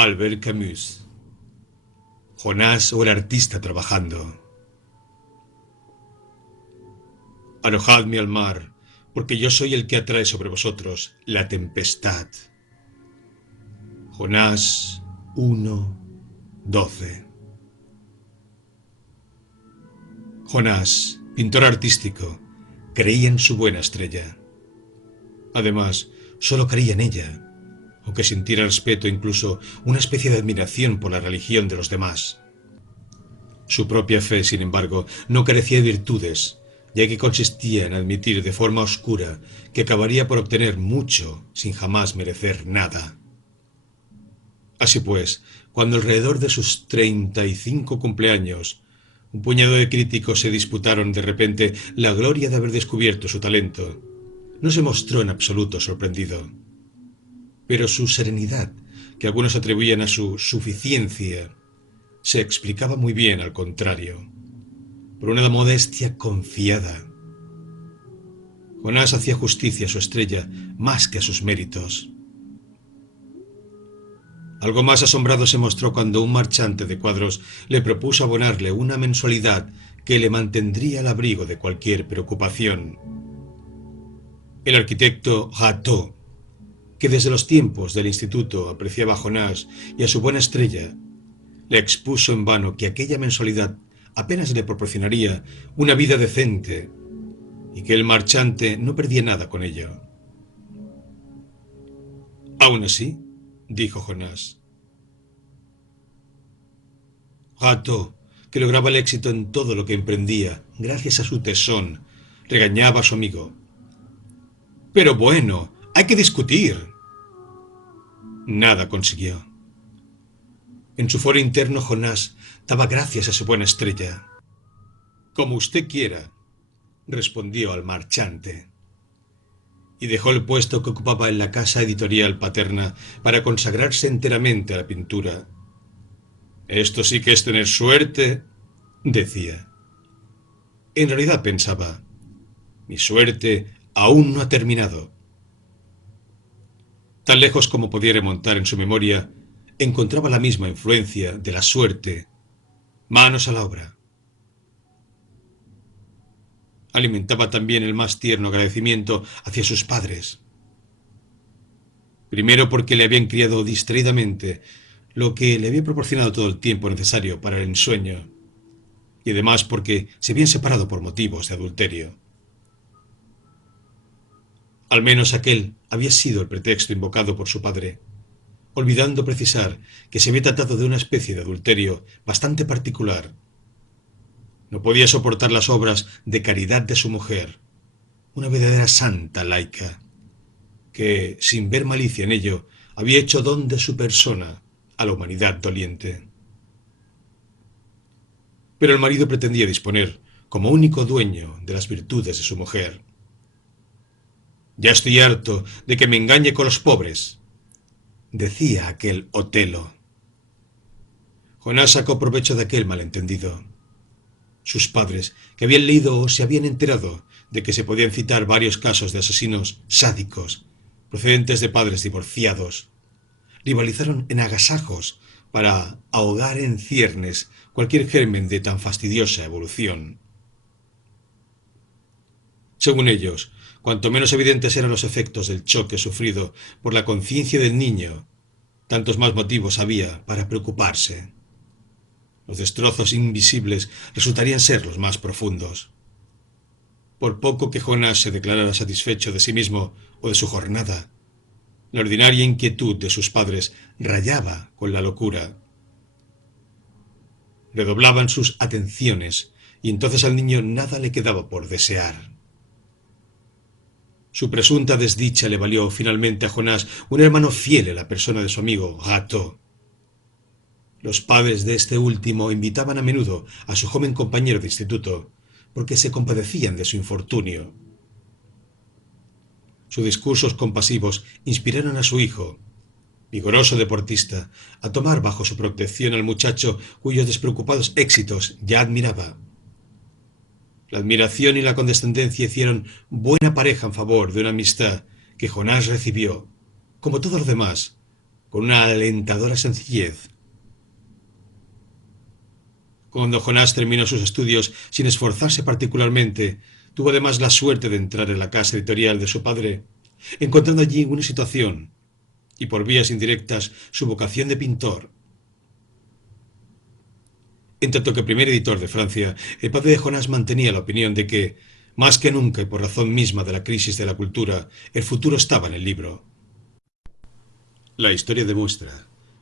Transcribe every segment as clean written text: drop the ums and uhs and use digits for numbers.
Albert Camus. Jonás o el artista trabajando. Arrojadme al mar, porque yo soy el que atrae sobre vosotros la tempestad. Jonás 1:12. Jonás, pintor artístico, creía en su buena estrella. Además, solo creía en ella, aunque sintiera respeto e incluso una especie de admiración por la religión de los demás. Su propia fe, sin embargo, no carecía de virtudes, ya que consistía en admitir de forma oscura que acabaría por obtener mucho sin jamás merecer nada. Así pues, cuando alrededor de sus 35 cumpleaños, un puñado de críticos se disputaron de repente la gloria de haber descubierto su talento, no se mostró en absoluto sorprendido. Pero su serenidad, que algunos atribuían a su suficiencia, se explicaba muy bien al contrario, por una modestia confiada. Jonás hacía justicia a su estrella más que a sus méritos. Algo más asombrado se mostró cuando un marchante de cuadros le propuso abonarle una mensualidad que le mantendría al abrigo de cualquier preocupación. El arquitecto Rateau, que desde los tiempos del instituto apreciaba a Jonás y a su buena estrella, le expuso en vano que aquella mensualidad apenas le proporcionaría una vida decente y que el marchante no perdía nada con ello. Aún así, dijo Jonás. Rateau, que lograba el éxito en todo lo que emprendía gracias a su tesón, regañaba a su amigo. Pero bueno, hay que discutir. Nada consiguió. En su foro interno, Jonás daba gracias a su buena estrella. Como usted quiera, respondió al marchante. Y dejó el puesto que ocupaba en la casa editorial paterna para consagrarse enteramente a la pintura. Esto sí que es tener suerte, decía. En realidad pensaba, mi suerte aún no ha terminado. Tan lejos como podía remontar en su memoria, encontraba la misma influencia de la suerte. Manos a la obra. Alimentaba también el más tierno agradecimiento hacia sus padres. Primero porque le habían criado distraídamente, lo que le había proporcionado todo el tiempo necesario para el ensueño, y además porque se habían separado por motivos de adulterio. Al menos aquel había sido el pretexto invocado por su padre, olvidando precisar que se había tratado de una especie de adulterio bastante particular. No podía soportar las obras de caridad de su mujer, una verdadera santa laica, que, sin ver malicia en ello, había hecho don de su persona a la humanidad doliente. Pero el marido pretendía disponer, como único dueño, de las virtudes de su mujer. Ya estoy harto de que me engañe con los pobres, decía aquel Otelo. Jonás sacó provecho de aquel malentendido. Sus padres, que habían leído o se habían enterado de que se podían citar varios casos de asesinos sádicos, procedentes de padres divorciados, rivalizaron en agasajos para ahogar en ciernes cualquier germen de tan fastidiosa evolución. Según ellos, cuanto menos evidentes eran los efectos del choque sufrido por la conciencia del niño, tantos más motivos había para preocuparse. Los destrozos invisibles resultarían ser los más profundos. Por poco que Jonás se declarara satisfecho de sí mismo o de su jornada, la ordinaria inquietud de sus padres rayaba con la locura. Redoblaban sus atenciones y entonces al niño nada le quedaba por desear. Su presunta desdicha le valió finalmente a Jonás un hermano fiel en la persona de su amigo Rateau. Los padres de este último invitaban a menudo a su joven compañero de instituto, porque se compadecían de su infortunio. Sus discursos compasivos inspiraron a su hijo, vigoroso deportista, a tomar bajo su protección al muchacho cuyos despreocupados éxitos ya admiraba. La admiración y la condescendencia hicieron buena pareja en favor de una amistad que Jonás recibió, como todos los demás, con una alentadora sencillez. Cuando Jonás terminó sus estudios sin esforzarse particularmente, tuvo además la suerte de entrar en la casa editorial de su padre, encontrando allí una situación y por vías indirectas su vocación de pintor. En tanto que primer editor de Francia, el padre de Jonás mantenía la opinión de que, más que nunca y por razón misma de la crisis de la cultura, el futuro estaba en el libro. La historia demuestra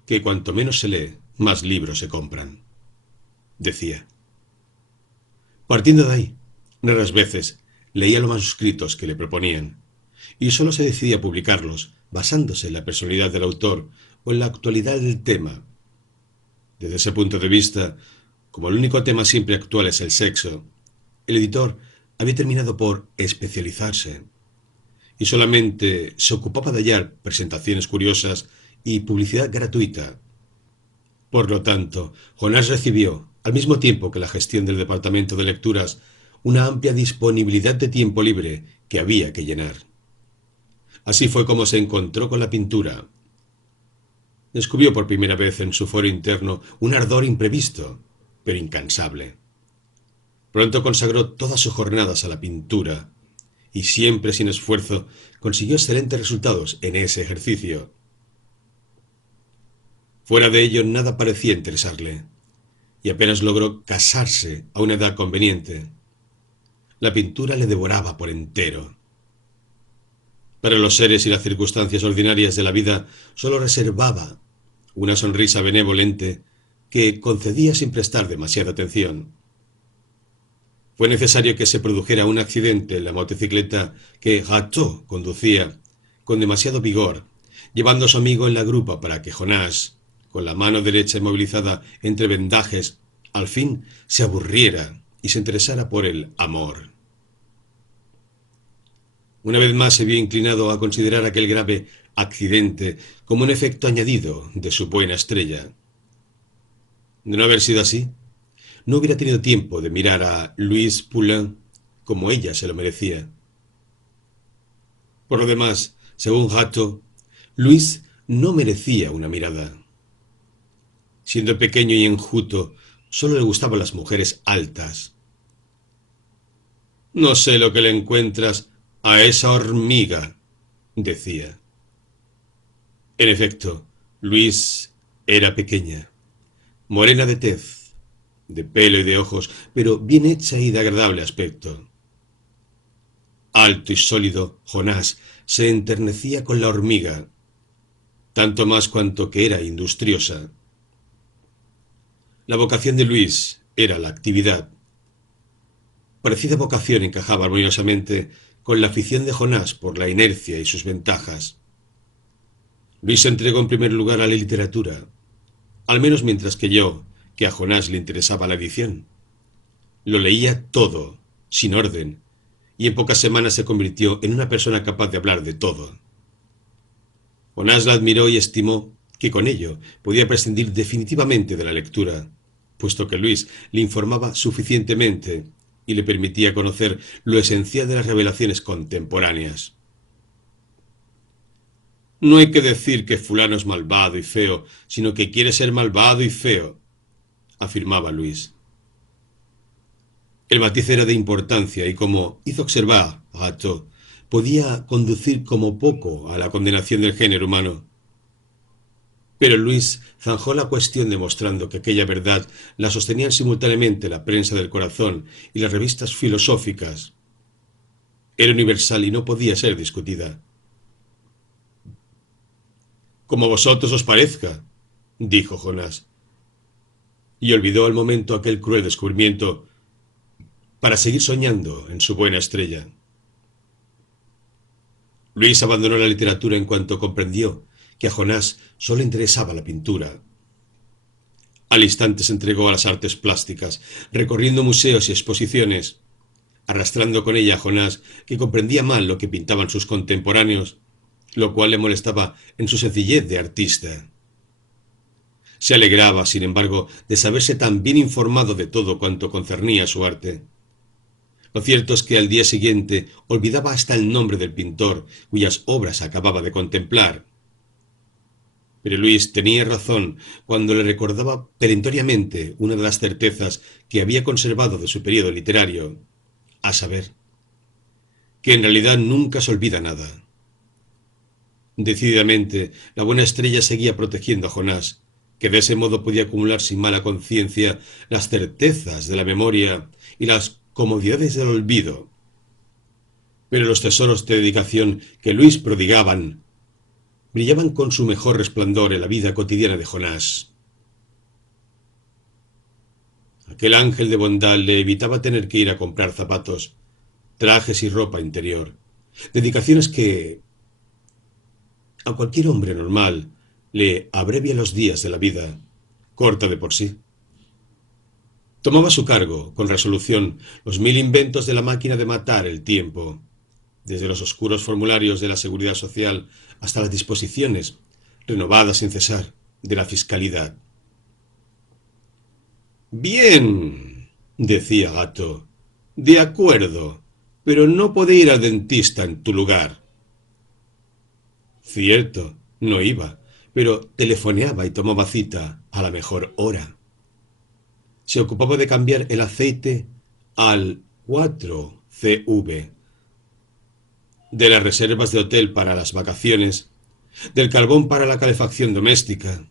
que cuanto menos se lee, más libros se compran, decía. Partiendo de ahí, raras veces leía los manuscritos que le proponían, y solo se decidía a publicarlos basándose en la personalidad del autor o en la actualidad del tema. Desde ese punto de vista, como el único tema siempre actual es el sexo, el editor había terminado por especializarse y solamente se ocupaba de hallar presentaciones curiosas y publicidad gratuita. Por lo tanto, Jonás recibió, al mismo tiempo que la gestión del departamento de lecturas, una amplia disponibilidad de tiempo libre que había que llenar. Así fue como se encontró con la pintura. Descubrió por primera vez en su foro interno un ardor imprevisto, pero incansable. Pronto consagró todas sus jornadas a la pintura, y siempre sin esfuerzo consiguió excelentes resultados en ese ejercicio. Fuera de ello nada parecía interesarle, y apenas logró casarse a una edad conveniente. La pintura le devoraba por entero. Para los seres y las circunstancias ordinarias de la vida solo reservaba una sonrisa benevolente que concedía sin prestar demasiada atención. Fue necesario que se produjera un accidente en la motocicleta que Rateau conducía con demasiado vigor, llevando a su amigo en la grupa para que Jonás, con la mano derecha inmovilizada entre vendajes, al fin se aburriera y se interesara por el amor. Una vez más se vio inclinado a considerar aquel grave accidente como un efecto añadido de su buena estrella. De no haber sido así, no hubiera tenido tiempo de mirar a Louise Poulain como ella se lo merecía. Por lo demás, según Rateau, Luis no merecía una mirada. Siendo pequeño y enjuto, solo le gustaban las mujeres altas. No sé lo que le encuentras a esa hormiga, decía. En efecto, Luis era pequeña, morena de tez, de pelo y de ojos, pero bien hecha y de agradable aspecto. Alto y sólido, Jonás se enternecía con la hormiga, tanto más cuanto que era industriosa. La vocación de Luis era la actividad. Parecida vocación encajaba armoniosamente con la afición de Jonás por la inercia y sus ventajas. Luis se entregó en primer lugar a la literatura, al menos mientras que a Jonás le interesaba la edición. Lo leía todo, sin orden, y en pocas semanas se convirtió en una persona capaz de hablar de todo. Jonás la admiró y estimó que con ello podía prescindir definitivamente de la lectura, puesto que Luis le informaba suficientemente y le permitía conocer lo esencial de las revelaciones contemporáneas. No hay que decir que fulano es malvado y feo, sino que quiere ser malvado y feo, afirmaba Luis. El matiz era de importancia y, como hizo observar Rateau, podía conducir como poco a la condenación del género humano. Pero Luis zanjó la cuestión demostrando que aquella verdad la sostenían simultáneamente la prensa del corazón y las revistas filosóficas. Era universal y no podía ser discutida. Como a vosotros os parezca, dijo Jonás, y olvidó al momento aquel cruel descubrimiento para seguir soñando en su buena estrella. Luis abandonó la literatura en cuanto comprendió que a Jonás solo interesaba la pintura. Al instante se entregó a las artes plásticas, recorriendo museos y exposiciones, arrastrando con ella a Jonás, que comprendía mal lo que pintaban sus contemporáneos, lo cual le molestaba en su sencillez de artista. Se alegraba, sin embargo, de saberse tan bien informado de todo cuanto concernía a su arte. Lo cierto es que al día siguiente olvidaba hasta el nombre del pintor cuyas obras acababa de contemplar. Pero Luis tenía razón cuando le recordaba perentoriamente una de las certezas que había conservado de su periodo literario, a saber, que en realidad nunca se olvida nada. Decididamente, la buena estrella seguía protegiendo a Jonás, que de ese modo podía acumular sin mala conciencia las certezas de la memoria y las comodidades del olvido. Pero los tesoros de dedicación que Luis prodigaban brillaban con su mejor resplandor en la vida cotidiana de Jonás. Aquel ángel de bondad le evitaba tener que ir a comprar zapatos, trajes y ropa interior, dedicaciones que a cualquier hombre normal le abrevia los días de la vida, corta de por sí. Tomaba a su cargo, con resolución, los 1000 inventos de la máquina de matar el tiempo, desde los oscuros formularios de la Seguridad Social hasta las disposiciones, renovadas sin cesar, de la fiscalidad. Bien, decía Gato, de acuerdo, pero no puede ir al dentista en tu lugar. Cierto, no iba, pero telefoneaba y tomaba cita a la mejor hora. Se ocupaba de cambiar el aceite al 4CV, de las reservas de hotel para las vacaciones, del carbón para la calefacción doméstica.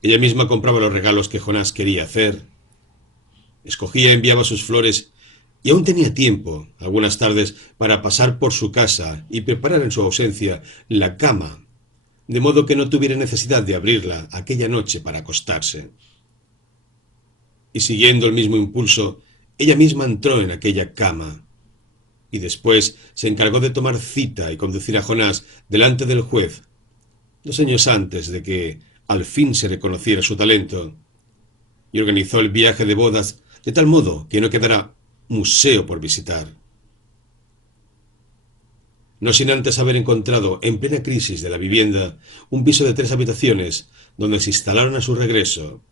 Ella misma compraba los regalos que Jonás quería hacer. Escogía y enviaba sus flores y aún tenía tiempo, algunas tardes, para pasar por su casa y preparar en su ausencia la cama, de modo que no tuviera necesidad de abrirla aquella noche para acostarse. Y siguiendo el mismo impulso, ella misma entró en aquella cama, y después se encargó de tomar cita y conducir a Jonás delante del juez, 2 años antes de que al fin se reconociera su talento, y organizó el viaje de bodas de tal modo que no quedara museo por visitar. No sin antes haber encontrado, en plena crisis de la vivienda, un piso de 3 habitaciones donde se instalaron a su regreso.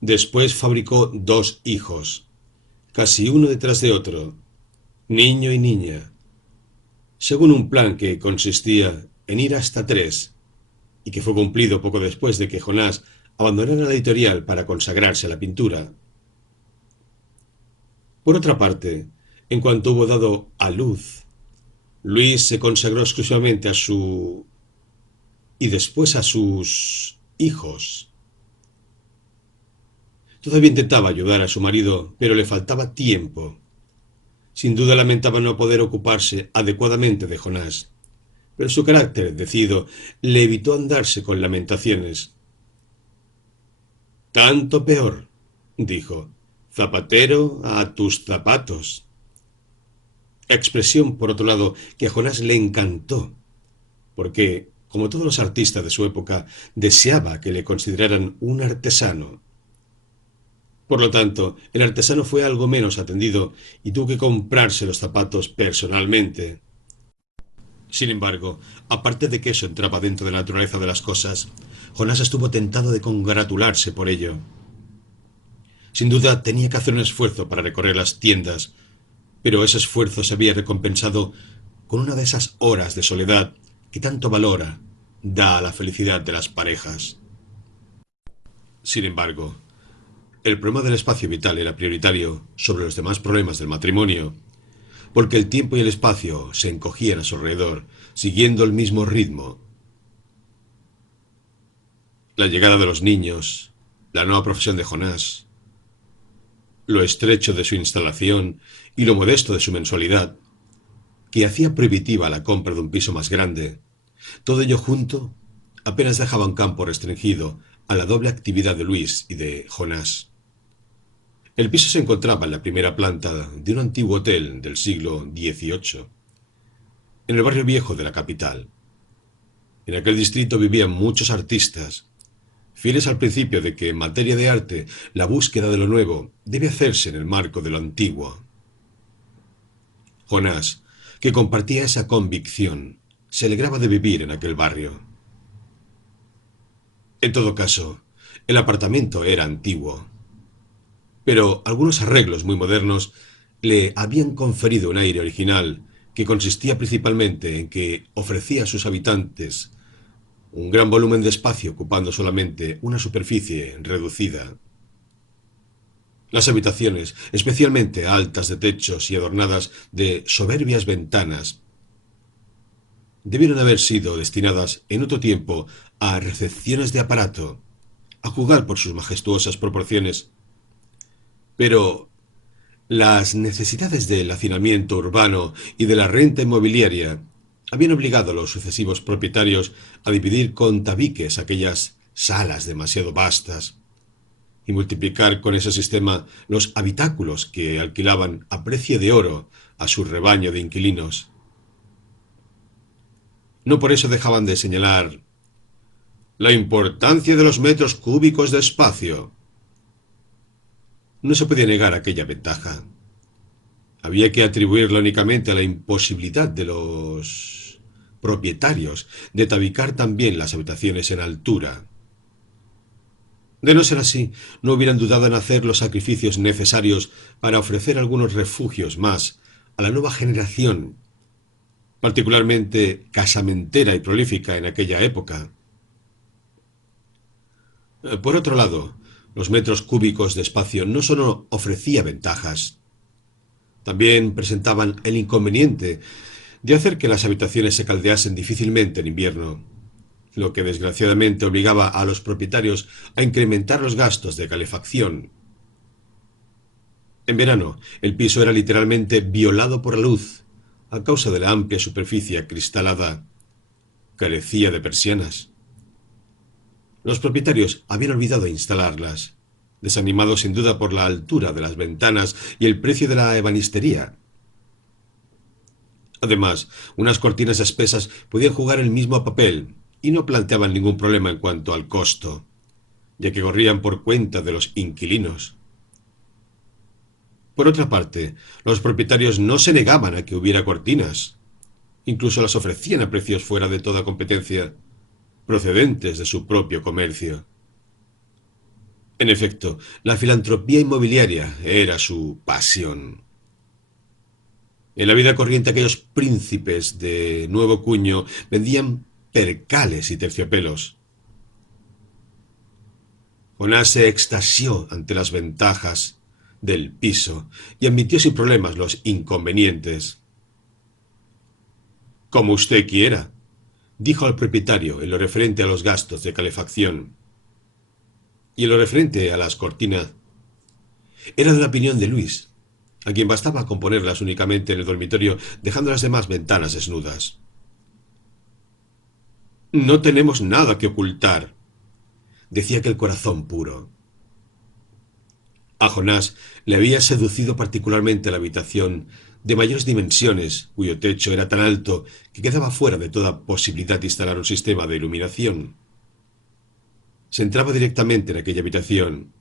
Después fabricó 2 hijos, casi uno detrás de otro, niño y niña, según un plan que consistía en ir hasta 3, y que fue cumplido poco después de que Jonás abandonara la editorial para consagrarse a la pintura. Por otra parte, en cuanto hubo dado a luz, Luis se consagró exclusivamente a su y después a sus hijos. Todavía intentaba ayudar a su marido, pero le faltaba tiempo. Sin duda lamentaba no poder ocuparse adecuadamente de Jonás, pero su carácter decidido le evitó andarse con lamentaciones. Tanto peor, dijo, zapatero a tus zapatos. Expresión, por otro lado, que a Jonás le encantó, porque, como todos los artistas de su época, deseaba que le consideraran un artesano. Por lo tanto, el artesano fue algo menos atendido y tuvo que comprarse los zapatos personalmente. Sin embargo, aparte de que eso entraba dentro de la naturaleza de las cosas, Jonás estuvo tentado de congratularse por ello. Sin duda tenía que hacer un esfuerzo para recorrer las tiendas, pero ese esfuerzo se había recompensado con una de esas horas de soledad que tanto valor da a la felicidad de las parejas. Sin embargo, el problema del espacio vital era prioritario sobre los demás problemas del matrimonio, porque el tiempo y el espacio se encogían a su alrededor, siguiendo el mismo ritmo. La llegada de los niños, la nueva profesión de Jonás, lo estrecho de su instalación y lo modesto de su mensualidad, que hacía prohibitiva la compra de un piso más grande, todo ello junto apenas dejaba un campo restringido a la doble actividad de Luis y de Jonás. El piso se encontraba en la primera planta de un antiguo hotel del siglo XVIII, en el barrio viejo de la capital. En aquel distrito vivían muchos artistas, fieles al principio de que en materia de arte la búsqueda de lo nuevo debe hacerse en el marco de lo antiguo. Jonás, que compartía esa convicción, se alegraba de vivir en aquel barrio. En todo caso, el apartamento era antiguo, pero algunos arreglos muy modernos le habían conferido un aire original que consistía principalmente en que ofrecía a sus habitantes un gran volumen de espacio ocupando solamente una superficie reducida. Las habitaciones, especialmente altas de techos y adornadas de soberbias ventanas, debieron haber sido destinadas en otro tiempo a recepciones de aparato, a jugar por sus majestuosas proporciones. Pero las necesidades del hacinamiento urbano y de la renta inmobiliaria habían obligado a los sucesivos propietarios a dividir con tabiques aquellas salas demasiado vastas y multiplicar con ese sistema los habitáculos que alquilaban a precio de oro a su rebaño de inquilinos. No por eso dejaban de señalar la importancia de los metros cúbicos de espacio. No se podía negar aquella ventaja. Había que atribuirla únicamente a la imposibilidad de los propietarios de tabicar también las habitaciones en altura. De no ser así, no hubieran dudado en hacer los sacrificios necesarios para ofrecer algunos refugios más a la nueva generación, particularmente casamentera y prolífica en aquella época. Por otro lado, los metros cúbicos de espacio no solo ofrecía ventajas, también presentaban el inconveniente de hacer que las habitaciones se caldeasen difícilmente en invierno, lo que desgraciadamente obligaba a los propietarios a incrementar los gastos de calefacción. En verano, el piso era literalmente violado por la luz, a causa de la amplia superficie acristalada. Carecía de persianas. Los propietarios habían olvidado instalarlas, desanimados sin duda por la altura de las ventanas y el precio de la ebanistería. Además, unas cortinas espesas podían jugar el mismo papel y no planteaban ningún problema en cuanto al costo, ya que corrían por cuenta de los inquilinos. Por otra parte, los propietarios no se negaban a que hubiera cortinas, incluso las ofrecían a precios fuera de toda competencia, procedentes de su propio comercio. En efecto, la filantropía inmobiliaria era su pasión. En la vida corriente aquellos príncipes de nuevo cuño vendían percales y terciopelos. Jonás se extasió ante las ventajas del piso y admitió sin problemas los inconvenientes. Como usted quiera, dijo al propietario en lo referente a los gastos de calefacción. Y en lo referente a las cortinas, era de la opinión de Luis, a quien bastaba con ponerlas únicamente en el dormitorio, dejando las demás ventanas desnudas. No tenemos nada que ocultar, decía aquel corazón puro. A Jonás le había seducido particularmente la habitación de mayores dimensiones, cuyo techo era tan alto que quedaba fuera de toda posibilidad de instalar un sistema de iluminación. Se entraba directamente en aquella habitación,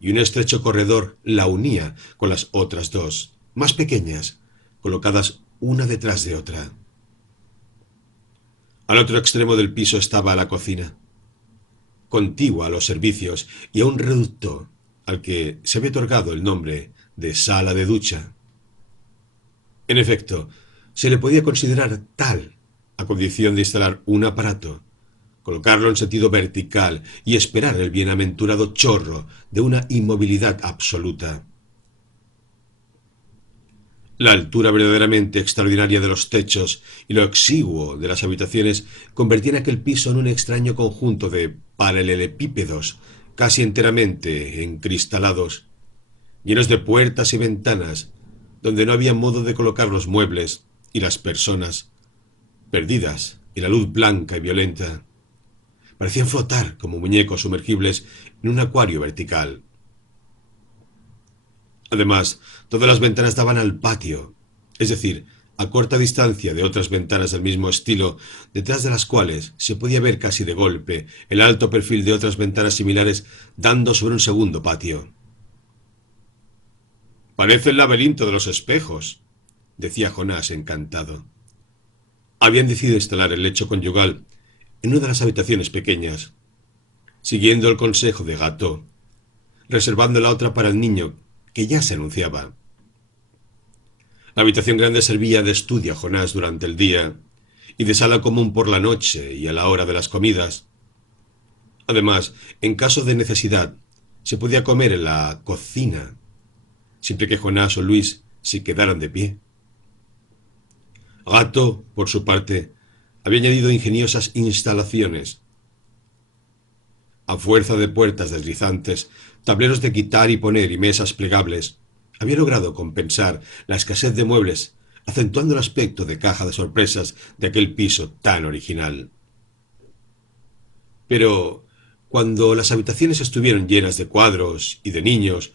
y un estrecho corredor la unía con las otras dos, más pequeñas, colocadas una detrás de otra. Al otro extremo del piso estaba la cocina, contigua a los servicios y a un reducto al que se había otorgado el nombre de sala de ducha. En efecto, se le podía considerar tal, a condición de instalar un aparato, colocarlo en sentido vertical y esperar el bienaventurado chorro de una inmovilidad absoluta. La altura verdaderamente extraordinaria de los techos y lo exiguo de las habitaciones convertían aquel piso en un extraño conjunto de paralelepípedos casi enteramente encristalados, llenos de puertas y ventanas, donde no había modo de colocar los muebles y las personas, perdidas en la luz blanca y violenta. Parecían flotar como muñecos sumergibles en un acuario vertical. Además, todas las ventanas daban al patio, es decir, a corta distancia de otras ventanas del mismo estilo, detrás de las cuales se podía ver casi de golpe el alto perfil de otras ventanas similares dando sobre un segundo patio. «Parece el laberinto de los espejos», decía Jonás encantado. Habían decidido instalar el lecho conyugal en una de las habitaciones pequeñas, siguiendo el consejo de Gato, reservando la otra para el niño que ya se anunciaba. La habitación grande servía de estudio a Jonás durante el día, y de sala común por la noche y a la hora de las comidas. Además, en caso de necesidad, se podía comer en la cocina, siempre que Jonás o Luis se quedaran de pie. Gato, por su parte, había añadido ingeniosas instalaciones. A fuerza de puertas deslizantes, tableros de quitar y poner y mesas plegables, había logrado compensar la escasez de muebles, acentuando el aspecto de caja de sorpresas de aquel piso tan original. Pero cuando las habitaciones estuvieron llenas de cuadros y de niños,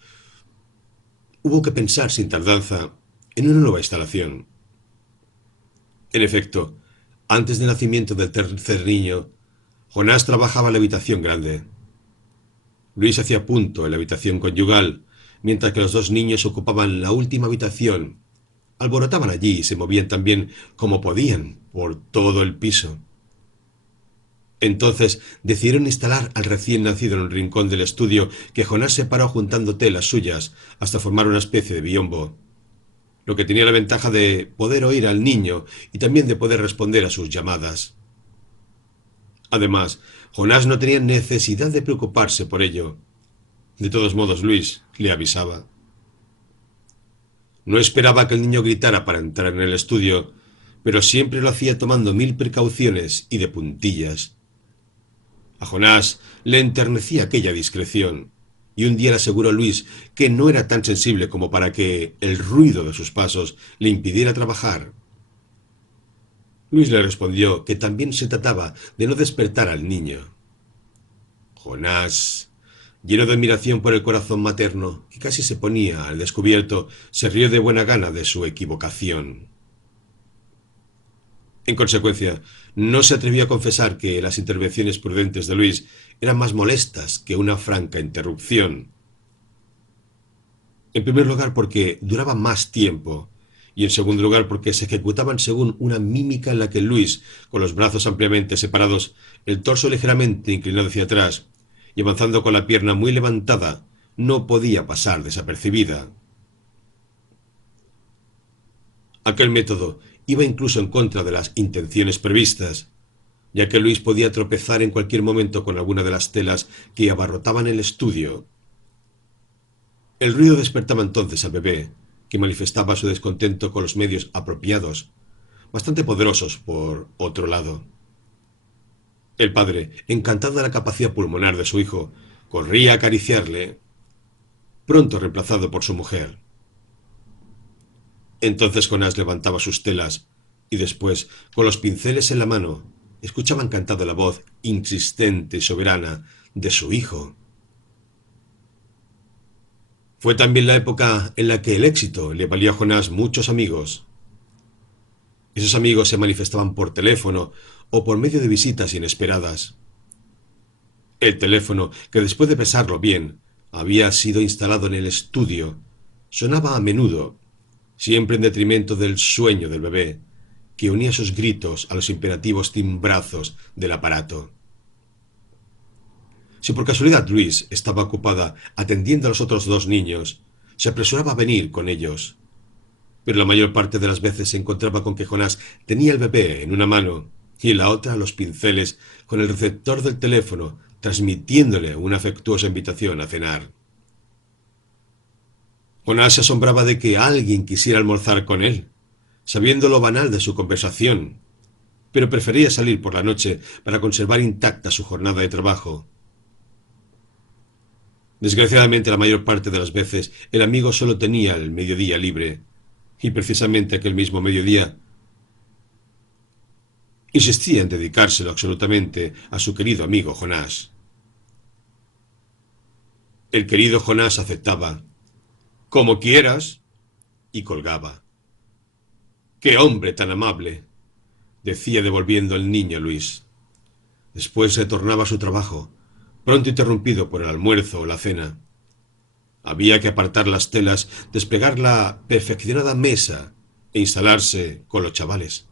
hubo que pensar sin tardanza en una nueva instalación. En efecto, antes del nacimiento del tercer niño, Jonás trabajaba en la habitación grande. Luis hacía punto en la habitación conyugal, mientras que los dos niños ocupaban la última habitación. Alborotaban allí y se movían también como podían por todo el piso. Entonces decidieron instalar al recién nacido en un rincón del estudio que Jonás separó juntando telas suyas hasta formar una especie de biombo, lo que tenía la ventaja de poder oír al niño y también de poder responder a sus llamadas. Además, Jonás no tenía necesidad de preocuparse por ello. De todos modos, Luis le avisaba. No esperaba que el niño gritara para entrar en el estudio, pero siempre lo hacía tomando 1000 precauciones y de puntillas. A Jonás le enternecía aquella discreción, y un día le aseguró Luis que no era tan sensible como para que el ruido de sus pasos le impidiera trabajar. Luis le respondió que también se trataba de no despertar al niño. Jonás, lleno de admiración por el corazón materno, que casi se ponía al descubierto, se rió de buena gana de su equivocación. En consecuencia, no se atrevió a confesar que las intervenciones prudentes de Luis eran más molestas que una franca interrupción. En primer lugar, porque duraban más tiempo, y en segundo lugar, porque se ejecutaban según una mímica en la que Luis, con los brazos ampliamente separados, el torso ligeramente inclinado hacia atrás y avanzando con la pierna muy levantada, no podía pasar desapercibida. Aquel método iba incluso en contra de las intenciones previstas, ya que Luis podía tropezar en cualquier momento con alguna de las telas que abarrotaban el estudio. El ruido despertaba entonces al bebé, que manifestaba su descontento con los medios apropiados, bastante poderosos por otro lado. El padre, encantado de la capacidad pulmonar de su hijo, corría a acariciarle, pronto reemplazado por su mujer. Entonces Jonás levantaba sus telas y después, con los pinceles en la mano, escuchaba encantada la voz insistente y soberana de su hijo. Fue también la época en la que el éxito le valió a Jonás muchos amigos. Esos amigos se manifestaban por teléfono o por medio de visitas inesperadas. El teléfono, que después de pesarlo bien, había sido instalado en el estudio, sonaba a menudo, siempre en detrimento del sueño del bebé, que unía sus gritos a los imperativos timbrazos del aparato. Si por casualidad Luis estaba ocupada atendiendo a los otros dos niños, se apresuraba a venir con ellos. Pero la mayor parte de las veces se encontraba con que Jonás tenía el bebé en una mano y en la otra los pinceles con el receptor del teléfono, transmitiéndole una afectuosa invitación a cenar. Jonás se asombraba de que alguien quisiera almorzar con él, sabiendo lo banal de su conversación, pero prefería salir por la noche para conservar intacta su jornada de trabajo. Desgraciadamente, la mayor parte de las veces, el amigo solo tenía el mediodía libre, y precisamente aquel mismo mediodía insistía en dedicárselo absolutamente a su querido amigo Jonás. El querido Jonás aceptaba, como quieras, y colgaba. ¡Qué hombre tan amable!, decía devolviendo el niño Luis. Después retornaba a su trabajo, pronto interrumpido por el almuerzo o la cena. Había que apartar las telas, desplegar la perfeccionada mesa e instalarse con los chavales.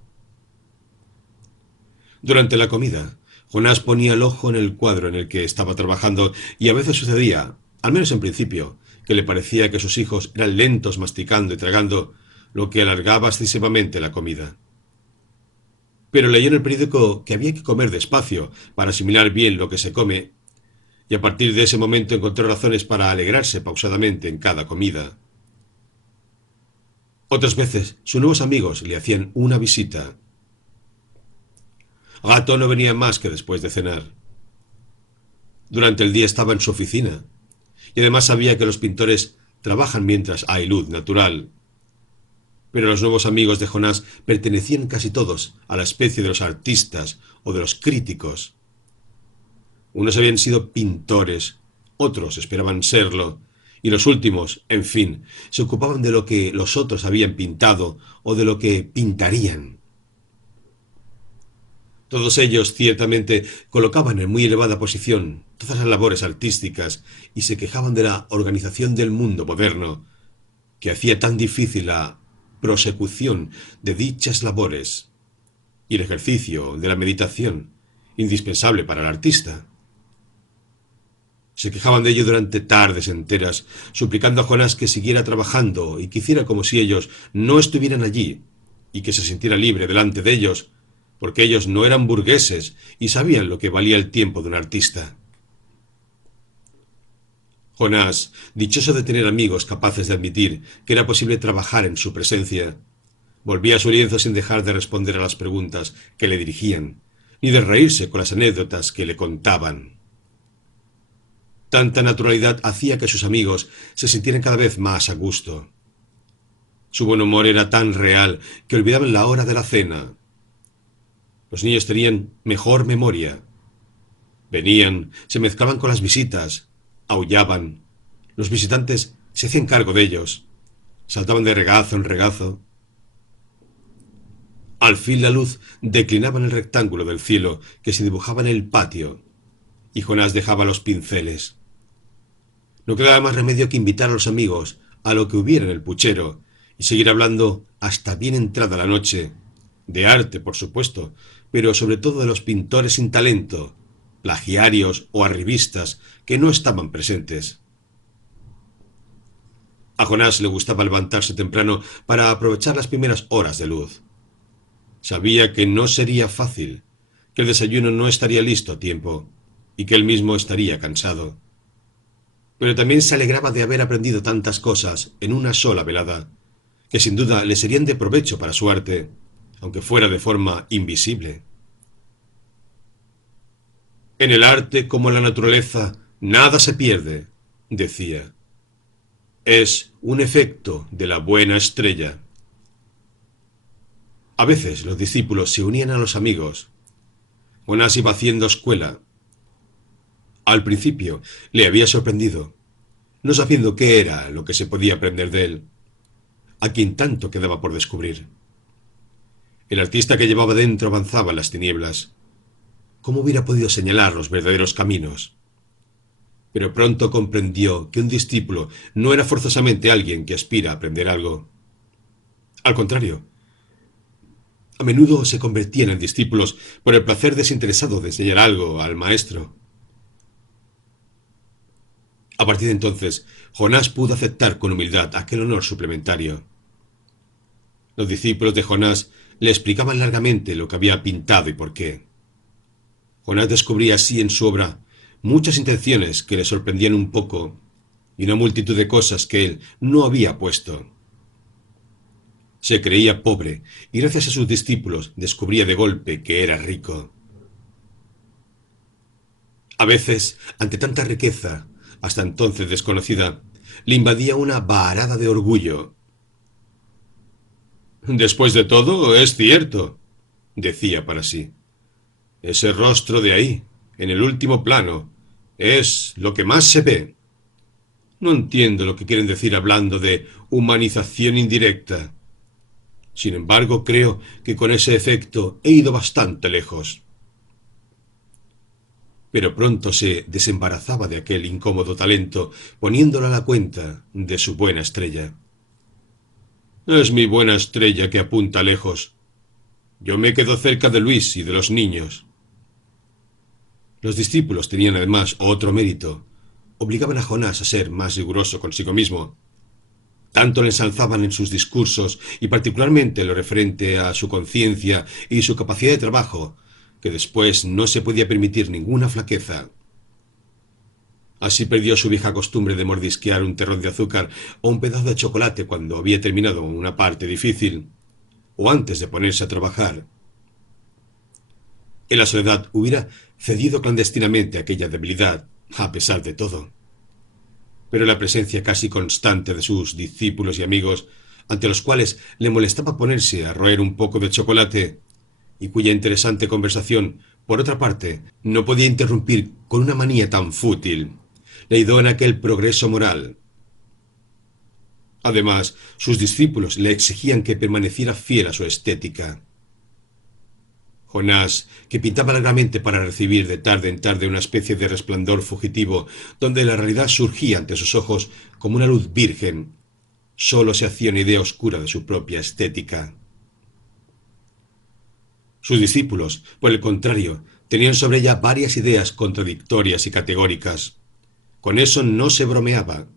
Durante la comida, Jonás ponía el ojo en el cuadro en el que estaba trabajando y a veces sucedía, al menos en principio, que le parecía que sus hijos eran lentos masticando y tragando, lo que alargaba excesivamente la comida. pero leyó en el periódico que había que comer despacio para asimilar bien lo que se come, y a partir de ese momento encontró razones para alegrarse pausadamente en cada comida. Otras veces, sus nuevos amigos le hacían una visita. Gato no venía más que después de cenar. Durante el día estaba en su oficina, y además sabía que los pintores trabajan mientras hay luz natural. Pero los nuevos amigos de Jonás pertenecían casi todos a la especie de los artistas o de los críticos. Unos habían sido pintores, otros esperaban serlo, y los últimos, en fin, se ocupaban de lo que los otros habían pintado o de lo que pintarían. Todos ellos ciertamente colocaban en muy elevada posición todas las labores artísticas y se quejaban de la organización del mundo moderno, que hacía tan difícil la prosecución de dichas labores y el ejercicio de la meditación, indispensable para el artista. Se quejaban de ello durante tardes enteras, suplicando a Jonás que siguiera trabajando y que hiciera como si ellos no estuvieran allí, y que se sintiera libre delante de ellos, porque ellos no eran burgueses y sabían lo que valía el tiempo de un artista. Jonás, dichoso de tener amigos capaces de admitir que era posible trabajar en su presencia, volvía a su lienzo sin dejar de responder a las preguntas que le dirigían, ni de reírse con las anécdotas que le contaban. Tanta naturalidad hacía que sus amigos se sintieran cada vez más a gusto. Su buen humor era tan real que olvidaban la hora de la cena. Los niños tenían mejor memoria. Venían, se mezclaban con las visitas, aullaban. Los visitantes se hacían cargo de ellos. Saltaban de regazo en regazo. Al fin la luz declinaba en el rectángulo del cielo que se dibujaba en el patio, y Jonás dejaba los pinceles. No quedaba más remedio que invitar a los amigos a lo que hubiera en el puchero y seguir hablando hasta bien entrada la noche, de arte, por supuesto, pero sobre todo de los pintores sin talento, plagiarios o arribistas que no estaban presentes. A Jonás le gustaba levantarse temprano para aprovechar las primeras horas de luz. Sabía que no sería fácil, que el desayuno no estaría listo a tiempo y que él mismo estaría cansado. Pero también se alegraba de haber aprendido tantas cosas en una sola velada, que sin duda le serían de provecho para su arte, aunque fuera de forma invisible. En el arte, como en la naturaleza, nada se pierde, decía. Es un efecto de la buena estrella. A veces los discípulos se unían a los amigos. Jonás iba haciendo escuela. Al principio le había sorprendido, no sabiendo qué era lo que se podía aprender de él, a quien tanto quedaba por descubrir. El artista que llevaba dentro avanzaba en las tinieblas. ¿Cómo hubiera podido señalar los verdaderos caminos? Pero pronto comprendió que un discípulo no era forzosamente alguien que aspira a aprender algo. Al contrario, a menudo se convertían en discípulos por el placer desinteresado de enseñar algo al maestro. A partir de entonces, Jonás pudo aceptar con humildad aquel honor suplementario. Los discípulos de Jonás le explicaban largamente lo que había pintado y por qué. Jonás descubría así en su obra muchas intenciones que le sorprendían un poco y una multitud de cosas que él no había puesto. Se creía pobre y gracias a sus discípulos descubría de golpe que era rico. A veces, ante tanta riqueza, hasta entonces desconocida, le invadía una vaharada de orgullo. Después de todo, es cierto, decía para sí. Ese rostro de ahí, en el último plano, es lo que más se ve. No entiendo lo que quieren decir hablando de humanización indirecta. Sin embargo, creo que con ese efecto he ido bastante lejos. Pero pronto se desembarazaba de aquel incómodo talento, poniéndolo a la cuenta de su buena estrella. Es mi buena estrella que apunta lejos. Yo me quedo cerca de Luis y de los niños. Los discípulos tenían además otro mérito. Obligaban a Jonás a ser más riguroso consigo mismo. Tanto le ensalzaban en sus discursos, y particularmente lo referente a su conciencia y su capacidad de trabajo, que después no se podía permitir ninguna flaqueza. Así perdió su vieja costumbre de mordisquear un terrón de azúcar o un pedazo de chocolate cuando había terminado una parte difícil, o antes de ponerse a trabajar. En la soledad hubiera cedido clandestinamente a aquella debilidad, a pesar de todo. Pero la presencia casi constante de sus discípulos y amigos, ante los cuales le molestaba ponerse a roer un poco de chocolate, y cuya interesante conversación, por otra parte, no podía interrumpir con una manía tan fútil, le ayudó en aquel progreso moral. Además, sus discípulos le exigían que permaneciera fiel a su estética. Jonás, que pintaba largamente para recibir de tarde en tarde una especie de resplandor fugitivo, donde la realidad surgía ante sus ojos como una luz virgen, sólo se hacía una idea oscura de su propia estética. Sus discípulos, por el contrario, tenían sobre ella varias ideas contradictorias y categóricas. Con eso no se bromeaba.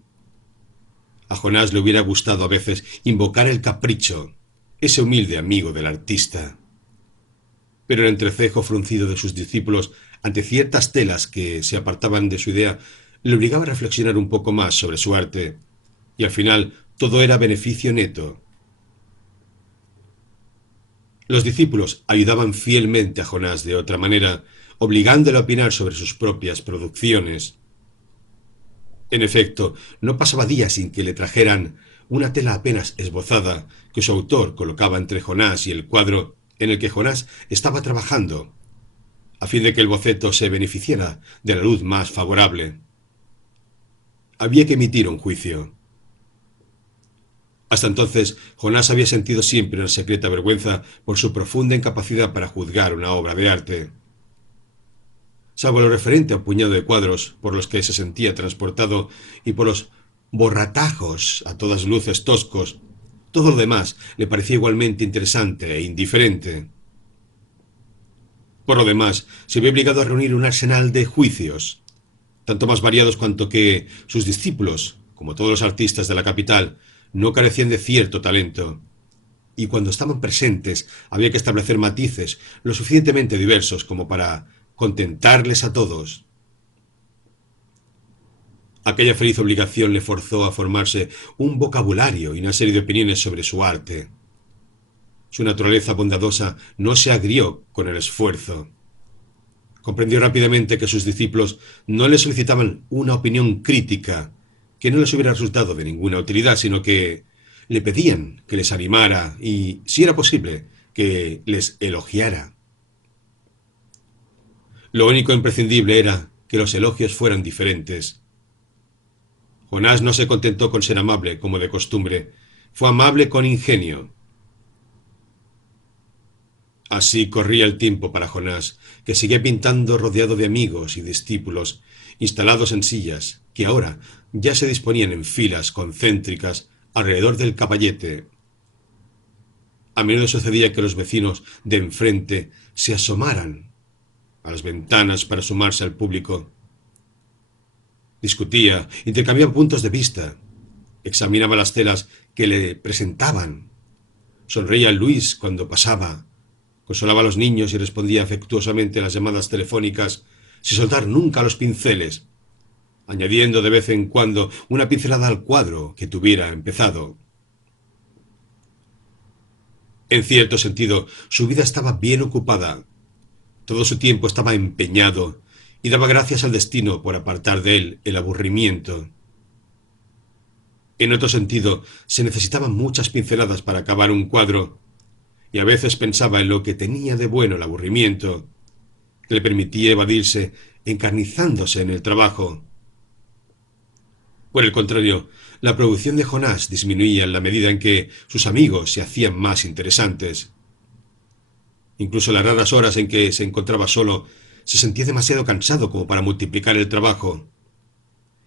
A Jonás le hubiera gustado a veces invocar el capricho, ese humilde amigo del artista. Pero el entrecejo fruncido de sus discípulos ante ciertas telas que se apartaban de su idea le obligaba a reflexionar un poco más sobre su arte, y al final todo era beneficio neto. Los discípulos ayudaban fielmente a Jonás de otra manera, obligándole a opinar sobre sus propias producciones. En efecto, no pasaba día sin que le trajeran una tela apenas esbozada que su autor colocaba entre Jonás y el cuadro en el que Jonás estaba trabajando, a fin de que el boceto se beneficiara de la luz más favorable. Había que emitir un juicio. Hasta entonces, Jonás había sentido siempre una secreta vergüenza por su profunda incapacidad para juzgar una obra de arte. Salvo lo referente a un puñado de cuadros por los que se sentía transportado y por los borratajos a todas luces toscos, todo lo demás le parecía igualmente interesante e indiferente. Por lo demás, se vio obligado a reunir un arsenal de juicios, tanto más variados cuanto que sus discípulos, como todos los artistas de la capital, no carecían de cierto talento, y cuando estaban presentes había que establecer matices lo suficientemente diversos como para contentarles a todos. Aquella feliz obligación le forzó a formarse un vocabulario y una serie de opiniones sobre su arte. Su naturaleza bondadosa no se agrió con el esfuerzo. Comprendió rápidamente que sus discípulos no le solicitaban una opinión crítica, que no les hubiera resultado de ninguna utilidad, sino que le pedían que les animara y, si era posible, que les elogiara. Lo único imprescindible era que los elogios fueran diferentes. Jonás no se contentó con ser amable, como de costumbre, fue amable con ingenio. Así corría el tiempo para Jonás, que seguía pintando rodeado de amigos y discípulos, instalados en sillas, que ahora ya se disponían en filas concéntricas alrededor del caballete. A menudo sucedía que los vecinos de enfrente se asomaran a las ventanas para sumarse al público. Discutía, intercambiaba puntos de vista, examinaba las telas que le presentaban. Sonreía a Luis cuando pasaba, consolaba a los niños y respondía afectuosamente a las llamadas telefónicas, sin soltar nunca los pinceles, añadiendo de vez en cuando una pincelada al cuadro que tuviera empezado. En cierto sentido, su vida estaba bien ocupada. Todo su tiempo estaba empeñado y daba gracias al destino por apartar de él el aburrimiento. En otro sentido, se necesitaban muchas pinceladas para acabar un cuadro, y a veces pensaba en lo que tenía de bueno el aburrimiento, que le permitía evadirse encarnizándose en el trabajo. Por el contrario, la producción de Jonás disminuía en la medida en que sus amigos se hacían más interesantes. Incluso las raras horas en que se encontraba solo, se sentía demasiado cansado como para multiplicar el trabajo.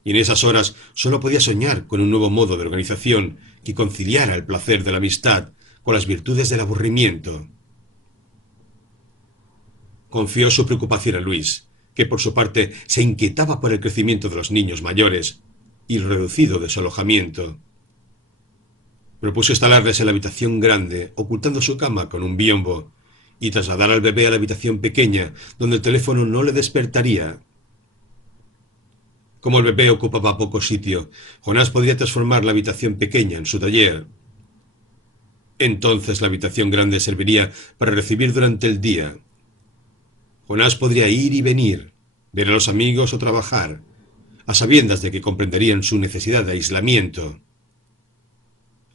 Y en esas horas solo podía soñar con un nuevo modo de organización que conciliara el placer de la amistad con las virtudes del aburrimiento. Confió su preocupación a Luis, que por su parte se inquietaba por el crecimiento de los niños mayores y el reducido desalojamiento. Propuso instalarles en la habitación grande, ocultando su cama con un biombo, y trasladar al bebé a la habitación pequeña, donde el teléfono no le despertaría. Como el bebé ocupaba poco sitio, Jonás podría transformar la habitación pequeña en su taller. Entonces la habitación grande serviría para recibir durante el día. Jonás podría ir y venir, ver a los amigos o trabajar, a sabiendas de que comprenderían su necesidad de aislamiento.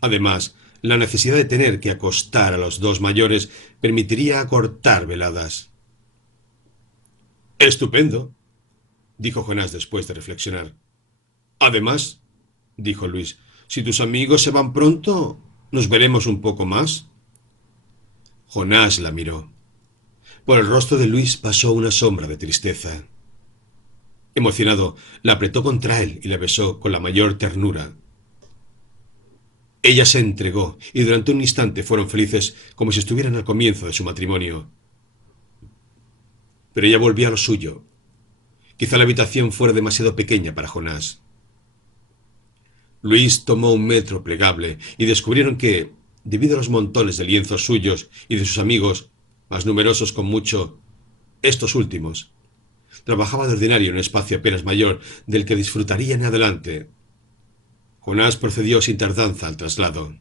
Además, la necesidad de tener que acostar a los dos mayores permitiría acortar veladas. Estupendo, dijo Jonás después de reflexionar. Además, dijo Luis, si tus amigos se van pronto, ¿nos veremos un poco más? Jonás la miró. Por el rostro de Luis pasó una sombra de tristeza. Emocionado, la apretó contra él y la besó con la mayor ternura. Ella se entregó y durante un instante fueron felices como si estuvieran al comienzo de su matrimonio. Pero ella volvió a lo suyo. Quizá la habitación fuera demasiado pequeña para Jonás. Luis tomó un metro plegable y descubrieron que, debido a los montones de lienzos suyos y de sus amigos, más numerosos con mucho, estos últimos, trabajaba de ordinario en un espacio apenas mayor del que disfrutaría en adelante. Jonás procedió sin tardanza al traslado.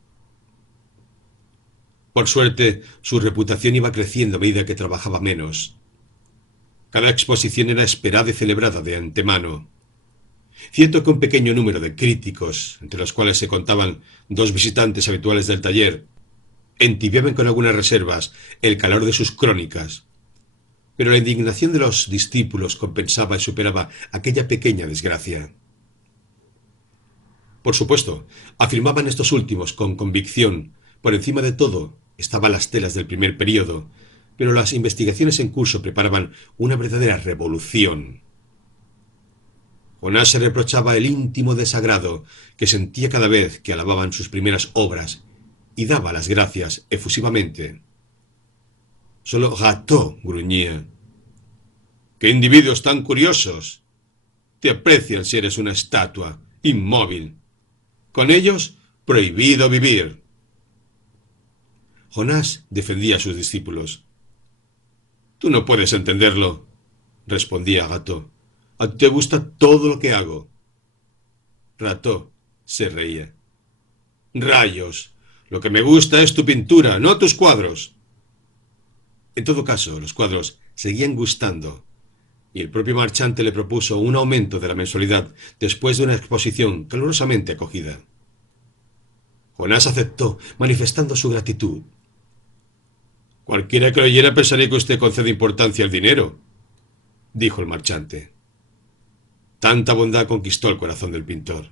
Por suerte, su reputación iba creciendo a medida que trabajaba menos. Cada exposición era esperada y celebrada de antemano. Cierto que un pequeño número de críticos, entre los cuales se contaban 2 visitantes habituales del taller, entibiaban con algunas reservas el calor de sus crónicas. Pero la indignación de los discípulos compensaba y superaba aquella pequeña desgracia. Por supuesto, afirmaban estos últimos con convicción, por encima de todo estaban las telas del primer período, pero las investigaciones en curso preparaban una verdadera revolución. Jonás se reprochaba el íntimo desagrado que sentía cada vez que alababan sus primeras obras y daba las gracias efusivamente. Solo Gateau gruñía. ¡Qué individuos tan curiosos! Te aprecian si eres una estatua, inmóvil. Con ellos, prohibido vivir. Jonás defendía a sus discípulos. Tú no puedes entenderlo, respondía Gateau. A ti te gusta todo lo que hago. Rateau se reía. Rayos, lo que me gusta es tu pintura, no tus cuadros. En todo caso, los cuadros seguían gustando, y el propio marchante le propuso un aumento de la mensualidad después de una exposición calurosamente acogida. Jonás aceptó, manifestando su gratitud. Cualquiera que lo oyera pensaría que usted concede importancia al dinero, dijo el marchante. Tanta bondad conquistó el corazón del pintor.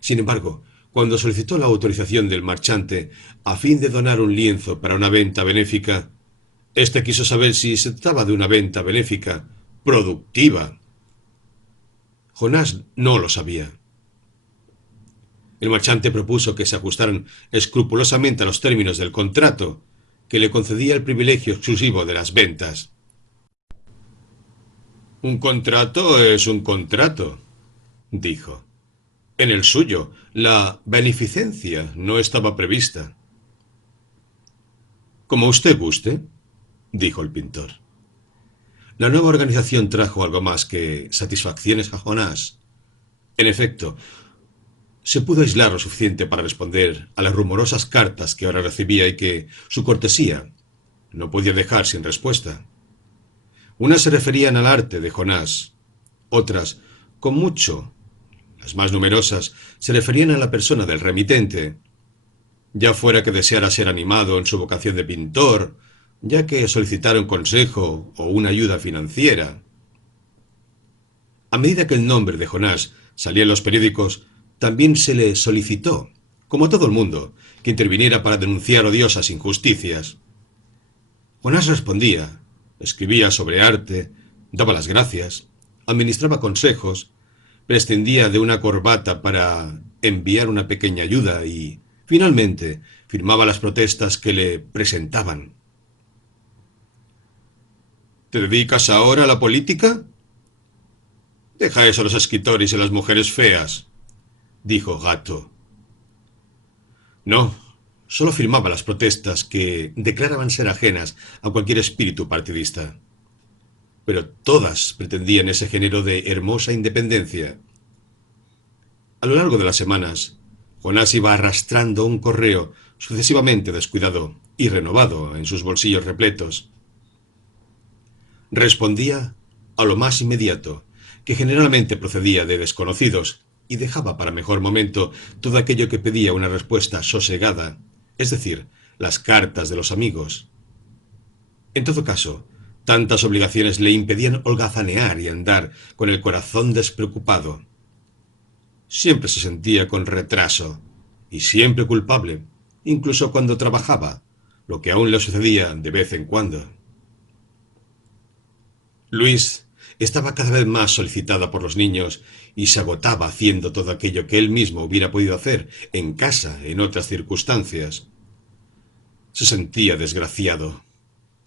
Sin embargo, cuando solicitó la autorización del marchante a fin de donar un lienzo para una venta benéfica, éste quiso saber si se trataba de una venta benéfica productiva. Jonás no lo sabía. El marchante propuso que se ajustaran escrupulosamente a los términos del contrato, que le concedía el privilegio exclusivo de las ventas. Un contrato es un contrato, dijo. En el suyo, la beneficencia no estaba prevista. Como usted guste, dijo el pintor. La nueva organización trajo algo más que satisfacciones a Jonás. En efecto, se pudo aislar lo suficiente para responder a las rumorosas cartas que ahora recibía y que su cortesía no podía dejar sin respuesta. Unas se referían al arte de Jonás, otras, con mucho, las más numerosas, se referían a la persona del remitente, ya fuera que deseara ser animado en su vocación de pintor, ya que solicitara un consejo o una ayuda financiera. A medida que el nombre de Jonás salía en los periódicos, también se le solicitó, como a todo el mundo, que interviniera para denunciar odiosas injusticias. Jonás respondía, escribía sobre arte, daba las gracias, administraba consejos, prescindía de una corbata para enviar una pequeña ayuda y, finalmente, firmaba las protestas que le presentaban. ¿Te dedicas ahora a la política? Deja eso a los escritores y a las mujeres feas, dijo Gateau. No, solo firmaba las protestas que declaraban ser ajenas a cualquier espíritu partidista. Pero todas pretendían ese género de hermosa independencia. A lo largo de las semanas, Jonás iba arrastrando un correo sucesivamente descuidado y renovado en sus bolsillos repletos. Respondía a lo más inmediato, que generalmente procedía de desconocidos, y dejaba para mejor momento todo aquello que pedía una respuesta sosegada, es decir, las cartas de los amigos. En todo caso, tantas obligaciones le impedían holgazanear y andar con el corazón despreocupado. Siempre se sentía con retraso y siempre culpable, incluso cuando trabajaba, lo que aún le sucedía de vez en cuando. Luis estaba cada vez más solicitada por los niños y se agotaba haciendo todo aquello que él mismo hubiera podido hacer en casa en otras circunstancias. Se sentía desgraciado.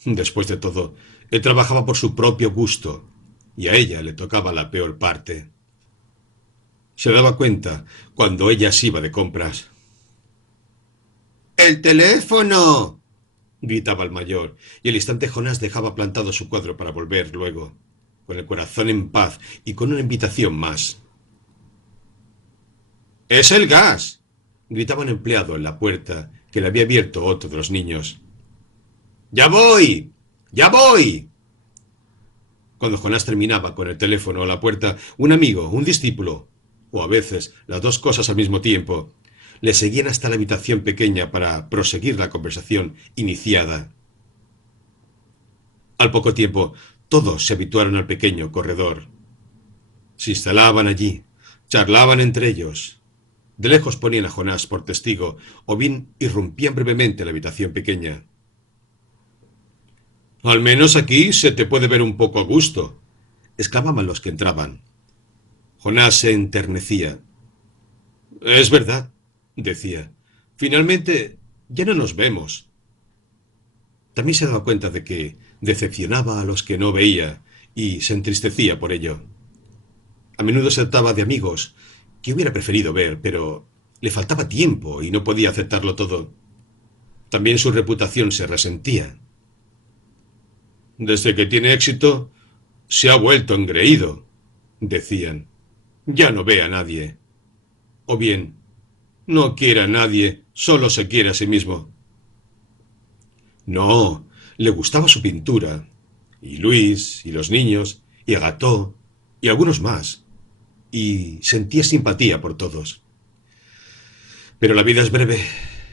Después de todo, él trabajaba por su propio gusto y a ella le tocaba la peor parte. Se daba cuenta cuando ella se iba de compras. ¡El teléfono!, gritaba el mayor, y al instante Jonás dejaba plantado su cuadro para volver luego, con el corazón en paz y con una invitación más. ¡Es el gas!, gritaba un empleado en la puerta que le había abierto otro de los niños. ¡Ya voy! ¡Ya voy! Cuando Jonás terminaba con el teléfono a la puerta, un amigo, un discípulo, o a veces las dos cosas al mismo tiempo, le seguían hasta la habitación pequeña para proseguir la conversación iniciada. Al poco tiempo, todos se habituaron al pequeño corredor. Se instalaban allí, charlaban entre ellos. De lejos ponían a Jonás por testigo, o bien irrumpían brevemente en la habitación pequeña. «Al menos aquí se te puede ver un poco a gusto», exclamaban los que entraban. Jonás se enternecía. «Es verdad», decía. «Finalmente ya no nos vemos». También se daba cuenta de que decepcionaba a los que no veía y se entristecía por ello. A menudo se trataba de amigos que hubiera preferido ver, pero le faltaba tiempo y no podía aceptarlo todo. También su reputación se resentía. «Desde que tiene éxito, se ha vuelto engreído», decían. «Ya no ve a nadie». O bien, «No quiere a nadie, solo se quiere a sí mismo». No, le gustaba su pintura, y Luis, y los niños, y Agató, y algunos más, y sentía simpatía por todos. Pero la vida es breve,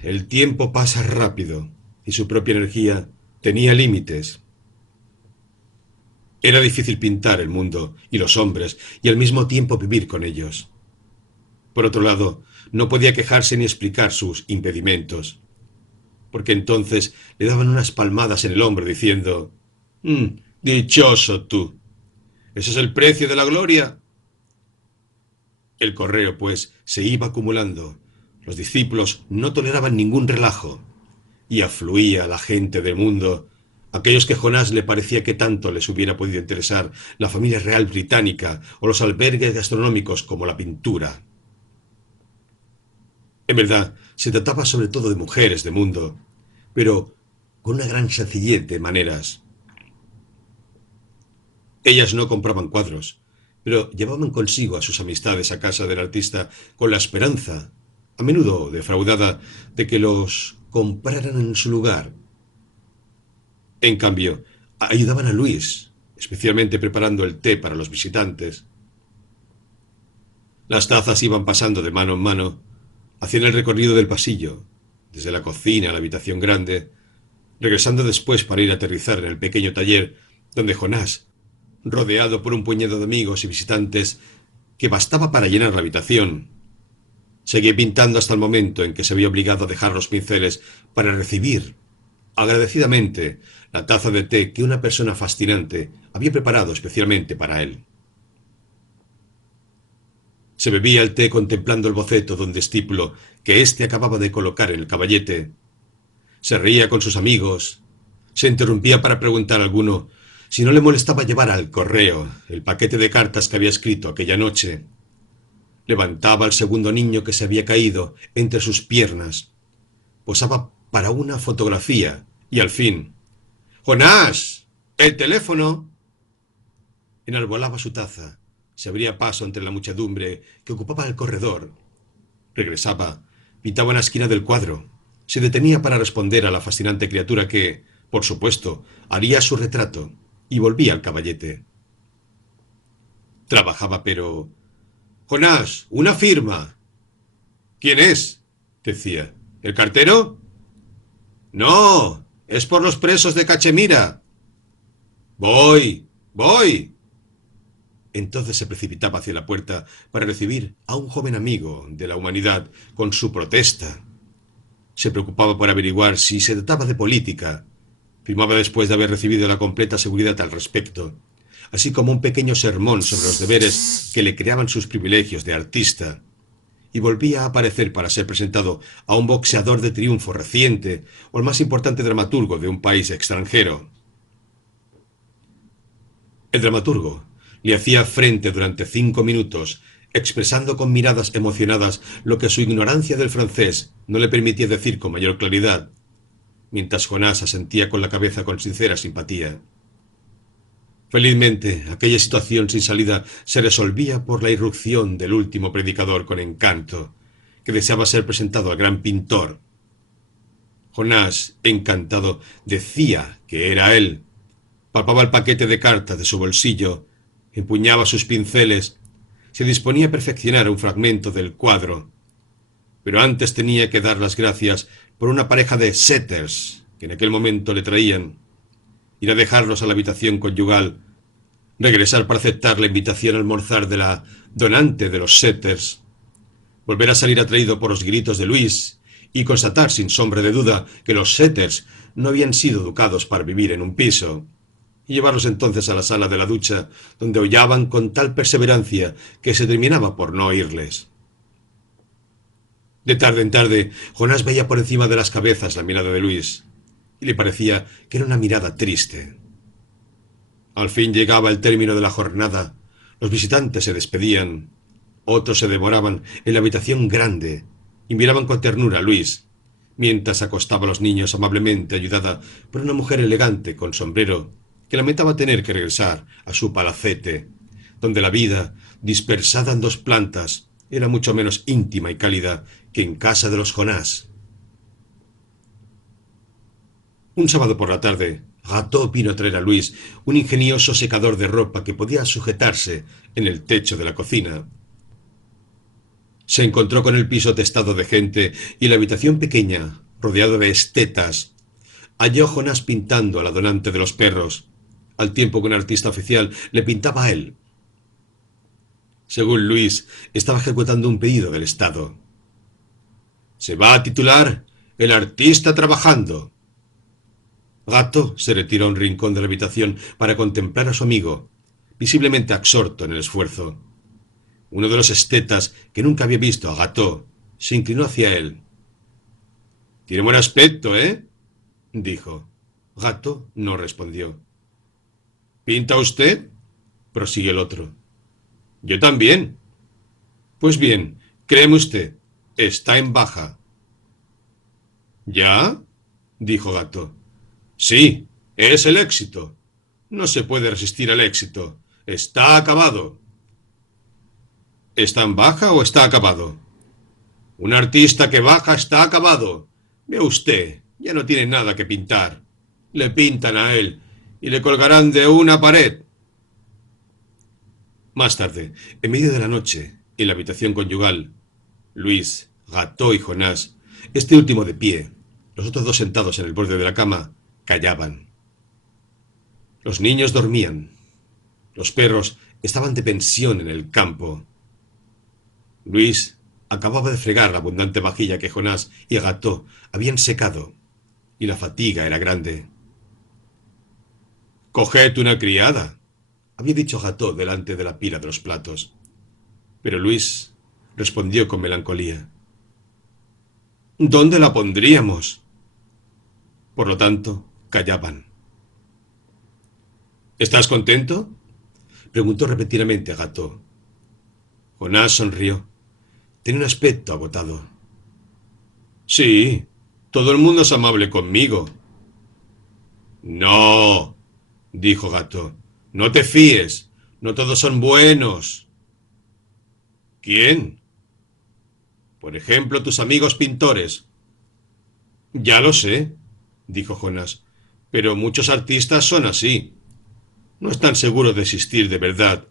el tiempo pasa rápido, y su propia energía tenía límites. Era difícil pintar el mundo y los hombres, y al mismo tiempo vivir con ellos. Por otro lado, no podía quejarse ni explicar sus impedimentos, porque entonces le daban unas palmadas en el hombro diciendo: dichoso tú. ¿Ese es el precio de la gloria? El correo, pues, se iba acumulando. Los discípulos no toleraban ningún relajo, y afluía la gente del mundo, aquellos que a Jonás le parecía que tanto les hubiera podido interesar la familia real británica o los albergues gastronómicos como la pintura. En verdad, se trataba sobre todo de mujeres de mundo, pero con una gran sencillez de maneras. Ellas no compraban cuadros, pero llevaban consigo a sus amistades a casa del artista con la esperanza, a menudo defraudada, de que los compraran en su lugar. En cambio, ayudaban a Luis, especialmente preparando el té para los visitantes. Las tazas iban pasando de mano en mano, hacían el recorrido del pasillo, desde la cocina a la habitación grande, regresando después para ir a aterrizar en el pequeño taller donde Jonás, rodeado por un puñado de amigos y visitantes que bastaba para llenar la habitación, seguía pintando hasta el momento en que se había obligado a dejar los pinceles para recibir, agradecidamente, la taza de té que una persona fascinante había preparado especialmente para él. Se bebía el té contemplando el boceto de un discípulo que éste acababa de colocar en el caballete. Se reía con sus amigos. Se interrumpía para preguntar a alguno si no le molestaba llevar al correo el paquete de cartas que había escrito aquella noche. Levantaba al segundo niño que se había caído entre sus piernas posaba para una fotografía y al fin: «¡Jonás! ¡El teléfono!». Enarbolaba su taza, se abría paso entre la muchedumbre que ocupaba el corredor. Regresaba, pintaba una esquina del cuadro, se detenía para responder a la fascinante criatura que, por supuesto, haría su retrato, y volvía al caballete. Trabajaba, pero... «Jonás, una firma». «¿Quién es?», decía. «¿El cartero?». «No, es por los presos de Cachemira». «Voy, voy». Entonces se precipitaba hacia la puerta para recibir a un joven amigo de la humanidad con su protesta. Se preocupaba por averiguar si se trataba de política. Firmaba después de haber recibido la completa seguridad al respecto, así como un pequeño sermón sobre los deberes que le creaban sus privilegios de artista. Y volvía a aparecer para ser presentado a un boxeador de triunfo reciente o al más importante dramaturgo de un país extranjero. El dramaturgo le hacía frente durante 5 minutos, expresando con miradas emocionadas lo que su ignorancia del francés no le permitía decir con mayor claridad, mientras Jonás asentía con la cabeza con sincera simpatía. Felizmente, aquella situación sin salida se resolvía por la irrupción del último predicador con encanto, que deseaba ser presentado al gran pintor. Jonás, encantado, decía que era él. Palpaba el paquete de cartas de su bolsillo, empuñaba sus pinceles, se disponía a perfeccionar un fragmento del cuadro. Pero antes tenía que dar las gracias por una pareja de setters que en aquel momento le traían, ir a dejarlos a la habitación conyugal, regresar para aceptar la invitación a almorzar de la donante de los setters, volver a salir atraído por los gritos de Luis y constatar sin sombra de duda que los setters no habían sido educados para vivir en un piso, y llevarlos entonces a la sala de la ducha, donde aullaban con tal perseverancia que se terminaba por no oírles. De tarde en tarde, Jonás veía por encima de las cabezas la mirada de Luis, y le parecía que era una mirada triste. Al fin llegaba el término de la jornada, los visitantes se despedían, otros se demoraban en la habitación grande y miraban con ternura a Luis, mientras acostaba a los niños amablemente ayudada por una mujer elegante con sombrero que lamentaba tener que regresar a su palacete, donde la vida, dispersada en 2 plantas, era mucho menos íntima y cálida que en casa de los Jonás. Un sábado por la tarde, Gato vino a traer a Luis un ingenioso secador de ropa que podía sujetarse en el techo de la cocina. Se encontró con el piso atestado de gente y la habitación pequeña, rodeada de estetas. Halló a Jonás pintando a la donante de los perros, al tiempo que un artista oficial le pintaba a él. Según Luis, estaba ejecutando un pedido del Estado. Se va a titular «El artista trabajando». Gato se retiró a un rincón de la habitación para contemplar a su amigo, visiblemente absorto en el esfuerzo. Uno de los estetas, que nunca había visto a Gato, se inclinó hacia él. «Tiene buen aspecto, ¿eh?», dijo. Gato no respondió. «¿Pinta usted?», prosiguió el otro. «Yo también». «Pues bien, créeme usted, está en baja». «¿Ya?», dijo Gato. «Sí, es el éxito. No se puede resistir al éxito. Está acabado». ¿Está en baja o está acabado? Un artista que baja está acabado. Ve usted, ya no tiene nada que pintar. Le pintan a él y le colgarán de una pared. Más tarde, en medio de la noche, en la habitación conyugal, Luis, Gato y Jonás, este último de pie, los otros 2 sentados en el borde de la cama, callaban. Los niños dormían. Los perros estaban de pensión en el campo. Luis acababa de fregar la abundante vajilla que Jonás y Gato habían secado, y la fatiga era grande. «Coged una criada», había dicho Gato delante de la pila de los platos. Pero Luis respondió con melancolía. «¿Dónde la pondríamos?». Por lo tanto, callaban. «¿Estás contento?», preguntó repentinamente a Gato. Jonás sonrió. Tenía un aspecto agotado. «Sí, Todo el mundo es amable conmigo. No, dijo Gato. No te fíes. No todos son buenos. ¿Quién? Por ejemplo, tus amigos pintores. Ya lo sé, dijo Jonás, pero muchos artistas son así. No están seguros de existir de verdad,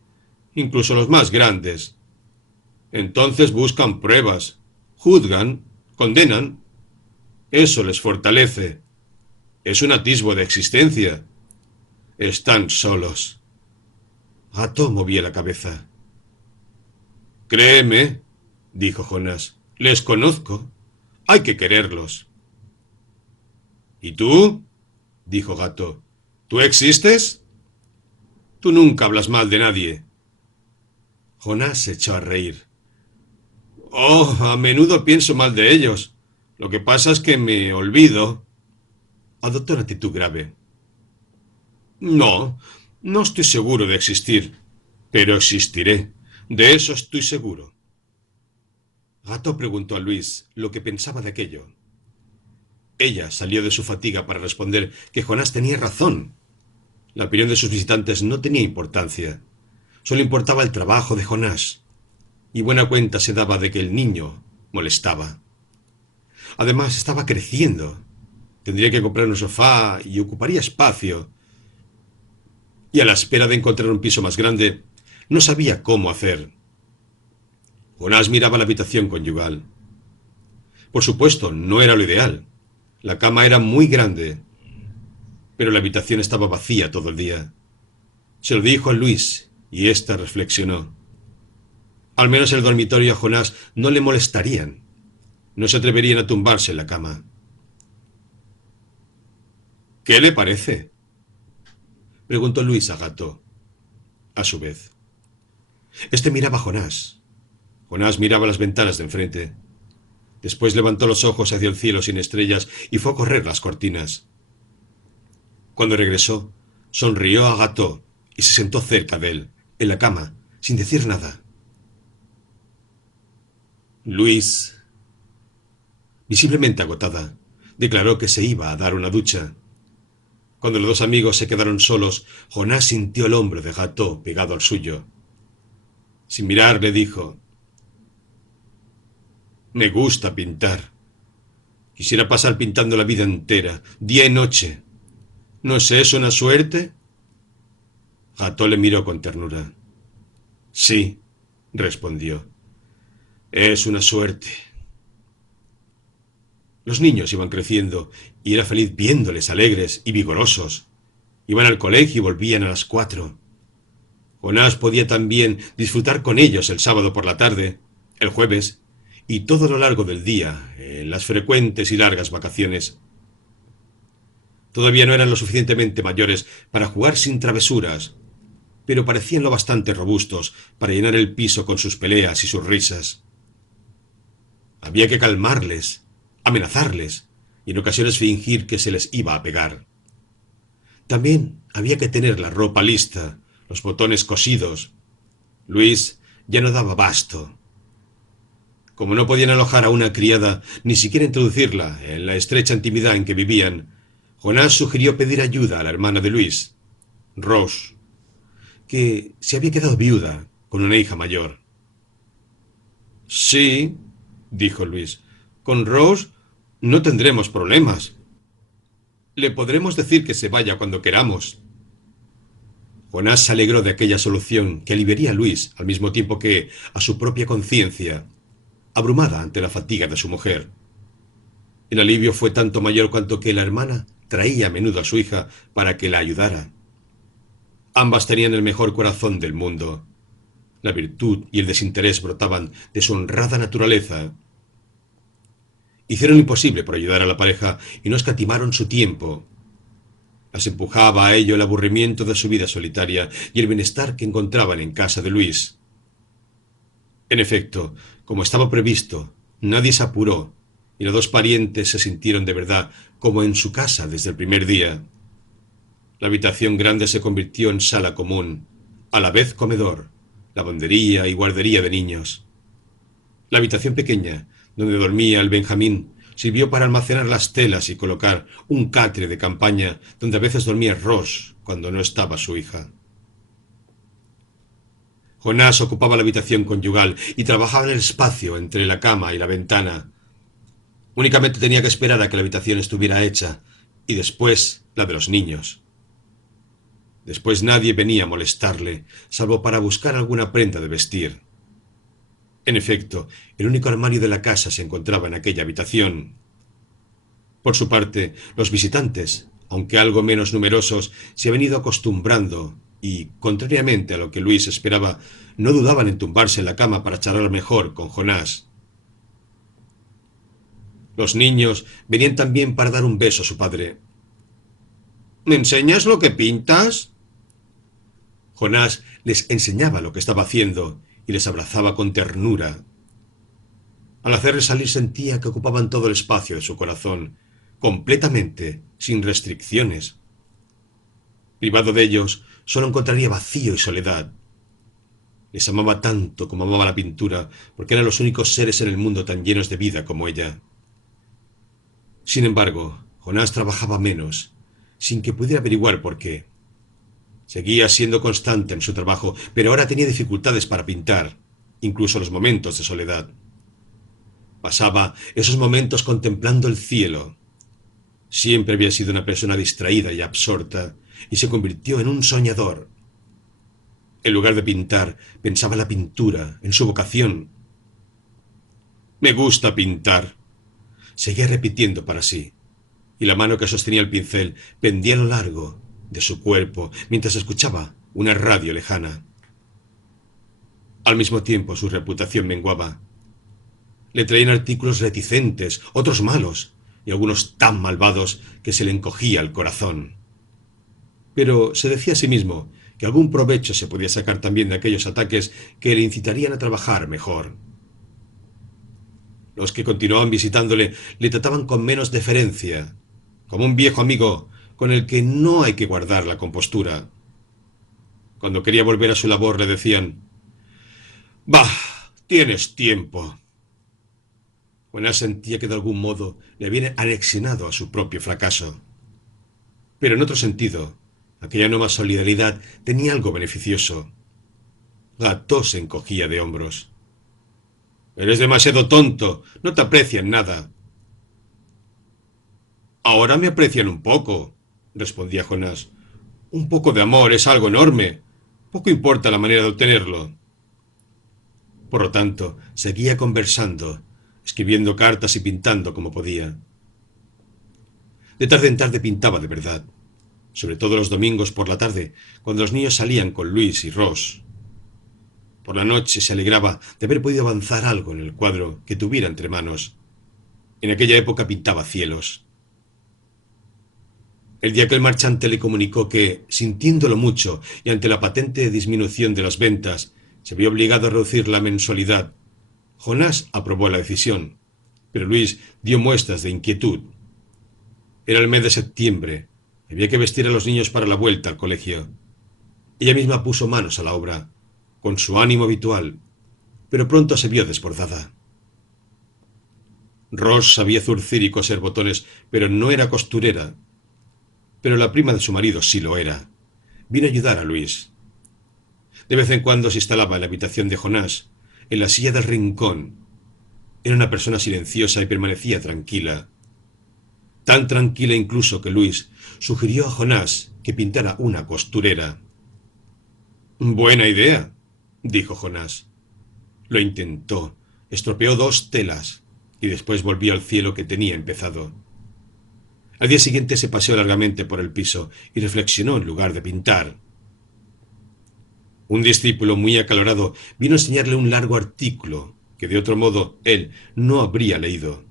incluso los más grandes. Entonces buscan pruebas, juzgan, condenan. Eso les fortalece. Es un atisbo de existencia. Están solos. Gato movía la cabeza. Créeme, dijo Jonás, les conozco. Hay que quererlos. ¿Y tú? Dijo Gato. ¿Tú existes? Tú nunca hablas mal de nadie. Jonás se echó a reír. Oh, a menudo pienso mal de ellos. Lo que pasa es que me olvido. Adoptó una actitud grave. No, no estoy seguro de existir, pero existiré. De eso estoy seguro. Gato preguntó a Luis lo que pensaba de aquello. Ella salió de su fatiga para responder que Jonás tenía razón. La opinión de sus visitantes no tenía importancia. Solo importaba el trabajo de Jonás. Y buena cuenta se daba de que el niño molestaba. Además, estaba creciendo. Tendría que comprar un sofá y ocuparía espacio. Y a la espera de encontrar un piso más grande, no sabía cómo hacer. Jonás miraba la habitación conyugal. Por supuesto, no era lo ideal. La cama era muy grande, pero la habitación estaba vacía todo el día. Se lo dijo a Luis, y ésta reflexionó. Al menos el dormitorio a Jonás no le molestarían. No se atreverían a tumbarse en la cama. ¿Qué le parece? Preguntó Luis a Gato, a su vez. Este miraba a Jonás. Jonás miraba las ventanas de enfrente. Después levantó los ojos hacia el cielo sin estrellas y fue a correr las cortinas. Cuando regresó, sonrió a Gato y se sentó cerca de él, en la cama, sin decir nada. Luis, visiblemente agotada, declaró que se iba a dar una ducha. Cuando los dos amigos se quedaron solos, Jonás sintió el hombro de Gato pegado al suyo. Sin mirar, le dijo: Me gusta pintar. Quisiera pasar pintando la vida entera, día y noche. ¿No es eso una suerte? Gato le miró con ternura. Sí, respondió. Es una suerte. Los niños iban creciendo y era feliz viéndoles alegres y vigorosos. Iban al colegio y volvían a las 4. Jonás podía también disfrutar con ellos el sábado por la tarde, el jueves y todo lo largo del día, en las frecuentes y largas vacaciones. Todavía no eran lo suficientemente mayores para jugar sin travesuras, pero parecían lo bastante robustos para llenar el piso con sus peleas y sus risas. Había que calmarles, amenazarles, y en ocasiones fingir que se les iba a pegar. También había que tener la ropa lista, los botones cosidos. Luis ya no daba abasto. Como no podían alojar a una criada, ni siquiera introducirla en la estrecha intimidad en que vivían, Jonás sugirió pedir ayuda a la hermana de Luis, Rose, que se había quedado viuda con una hija mayor. Sí, dijo Luis, con Rose no tendremos problemas. Le podremos decir que se vaya cuando queramos. Jonás se alegró de aquella solución que aliviaría a Luis al mismo tiempo que a su propia conciencia, abrumada ante la fatiga de su mujer. El alivio fue tanto mayor cuanto que la hermana traía a menudo a su hija para que la ayudara. Ambas tenían el mejor corazón del mundo. La virtud y el desinterés brotaban de su honrada naturaleza. Hicieron lo imposible por ayudar a la pareja y no escatimaron su tiempo. Las empujaba a ello el aburrimiento de su vida solitaria y el bienestar que encontraban en casa de Luis. En efecto, como estaba previsto, nadie se apuró y los dos parientes se sintieron de verdad como en su casa desde el primer día. La habitación grande se convirtió en sala común, a la vez comedor, lavandería y guardería de niños. La habitación pequeña, donde dormía el Benjamín, sirvió para almacenar las telas y colocar un catre de campaña donde a veces dormía Ross cuando no estaba su hija. Jonás ocupaba la habitación conyugal y trabajaba en el espacio entre la cama y la ventana. Únicamente tenía que esperar a que la habitación estuviera hecha, y después la de los niños. Después nadie venía a molestarle, salvo para buscar alguna prenda de vestir. En efecto, el único armario de la casa se encontraba en aquella habitación. Por su parte, los visitantes, aunque algo menos numerosos, se habían ido acostumbrando y, contrariamente a lo que Luis esperaba, no dudaban en tumbarse en la cama para charlar mejor con Jonás. Los niños venían también para dar un beso a su padre. ¿Me enseñas lo que pintas? Jonás les enseñaba lo que estaba haciendo y les abrazaba con ternura. Al hacerles salir sentía que ocupaban todo el espacio de su corazón, completamente, sin restricciones. Privado de ellos, solo encontraría vacío y soledad. Les amaba tanto como amaba la pintura, porque eran los únicos seres en el mundo tan llenos de vida como ella. Sin embargo, Jonás trabajaba menos, sin que pudiera averiguar por qué. Seguía siendo constante en su trabajo, pero ahora tenía dificultades para pintar, incluso los momentos de soledad. Pasaba esos momentos contemplando el cielo. Siempre había sido una persona distraída y absorta, y se convirtió en un soñador. En lugar de pintar, pensaba en la pintura, en su vocación. «Me gusta pintar», seguía repitiendo para sí, y la mano que sostenía el pincel pendía a lo largo de su cuerpo mientras escuchaba una radio lejana. Al mismo tiempo su reputación menguaba. Le traían artículos reticentes, otros malos, y algunos tan malvados que se le encogía el corazón. Pero se decía a sí mismo que algún provecho se podía sacar también de aquellos ataques que le incitarían a trabajar mejor. Los que continuaban visitándole le trataban con menos deferencia, como un viejo amigo con el que no hay que guardar la compostura. Cuando quería volver a su labor le decían: «Bah, tienes tiempo». Jonás sentía que de algún modo le habían anexionado a su propio fracaso. Pero en otro sentido, aquella nueva solidaridad tenía algo beneficioso. Gató se encogía de hombros. «Eres demasiado tonto, no te aprecian nada». «Ahora me aprecian un poco», respondía Jonás. «Un poco de amor es algo enorme. Poco importa la manera de obtenerlo». Por lo tanto, seguía conversando, escribiendo cartas y pintando como podía. De tarde en tarde pintaba de verdad, sobre todo los domingos por la tarde, cuando los niños salían con Luis y Ross. Por la noche se alegraba de haber podido avanzar algo en el cuadro que tuviera entre manos. En aquella época pintaba cielos. El día que el marchante le comunicó que, sintiéndolo mucho y ante la patente disminución de las ventas, se vio obligado a reducir la mensualidad, Jonás aprobó la decisión, pero Luis dio muestras de inquietud. Era el mes de septiembre. Había que vestir a los niños para la vuelta al colegio. Ella misma puso manos a la obra, con su ánimo habitual, pero pronto se vio desbordada. Ross sabía zurcir y coser botones, pero no era costurera. Pero la prima de su marido sí lo era. Vino a ayudar a Luis. De vez en cuando se instalaba en la habitación de Jonás, en la silla del rincón. Era una persona silenciosa y permanecía tranquila. Tan tranquila incluso que Luis sugirió a Jonás que pintara una costurera. «Buena idea», dijo Jonás. Lo intentó, estropeó 2 telas y después volvió al cielo que tenía empezado. Al día siguiente se paseó largamente por el piso y reflexionó en lugar de pintar. Un discípulo muy acalorado vino a enseñarle un largo artículo que de otro modo él no habría leído,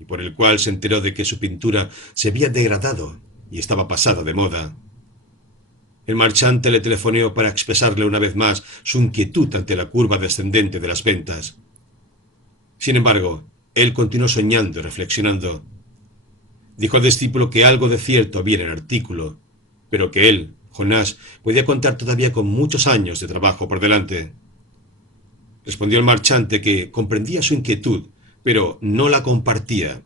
y por el cual se enteró de que su pintura se había degradado y estaba pasada de moda. El marchante le telefoneó para expresarle una vez más su inquietud ante la curva descendente de las ventas. Sin embargo, él continuó soñando y reflexionando. Dijo al discípulo que algo de cierto había en el artículo, pero que él, Jonás, podía contar todavía con muchos años de trabajo por delante. Respondió el marchante que comprendía su inquietud, pero no la compartía,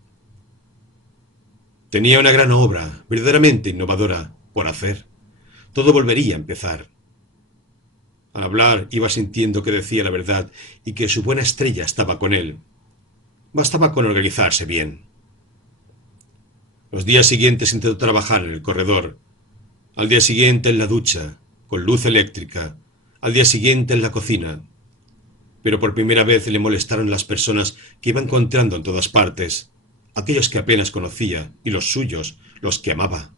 Tenía una gran obra, verdaderamente innovadora, por hacer. Todo volvería a empezar. Al hablar iba sintiendo que decía la verdad y que su buena estrella estaba con él. Bastaba con organizarse bien. Los días siguientes intentó trabajar en el corredor. Al día siguiente en la ducha, con luz eléctrica. Al día siguiente en la cocina. Pero por primera vez le molestaron las personas que iba encontrando en todas partes. Aquellos que apenas conocía y los suyos, los que amaba.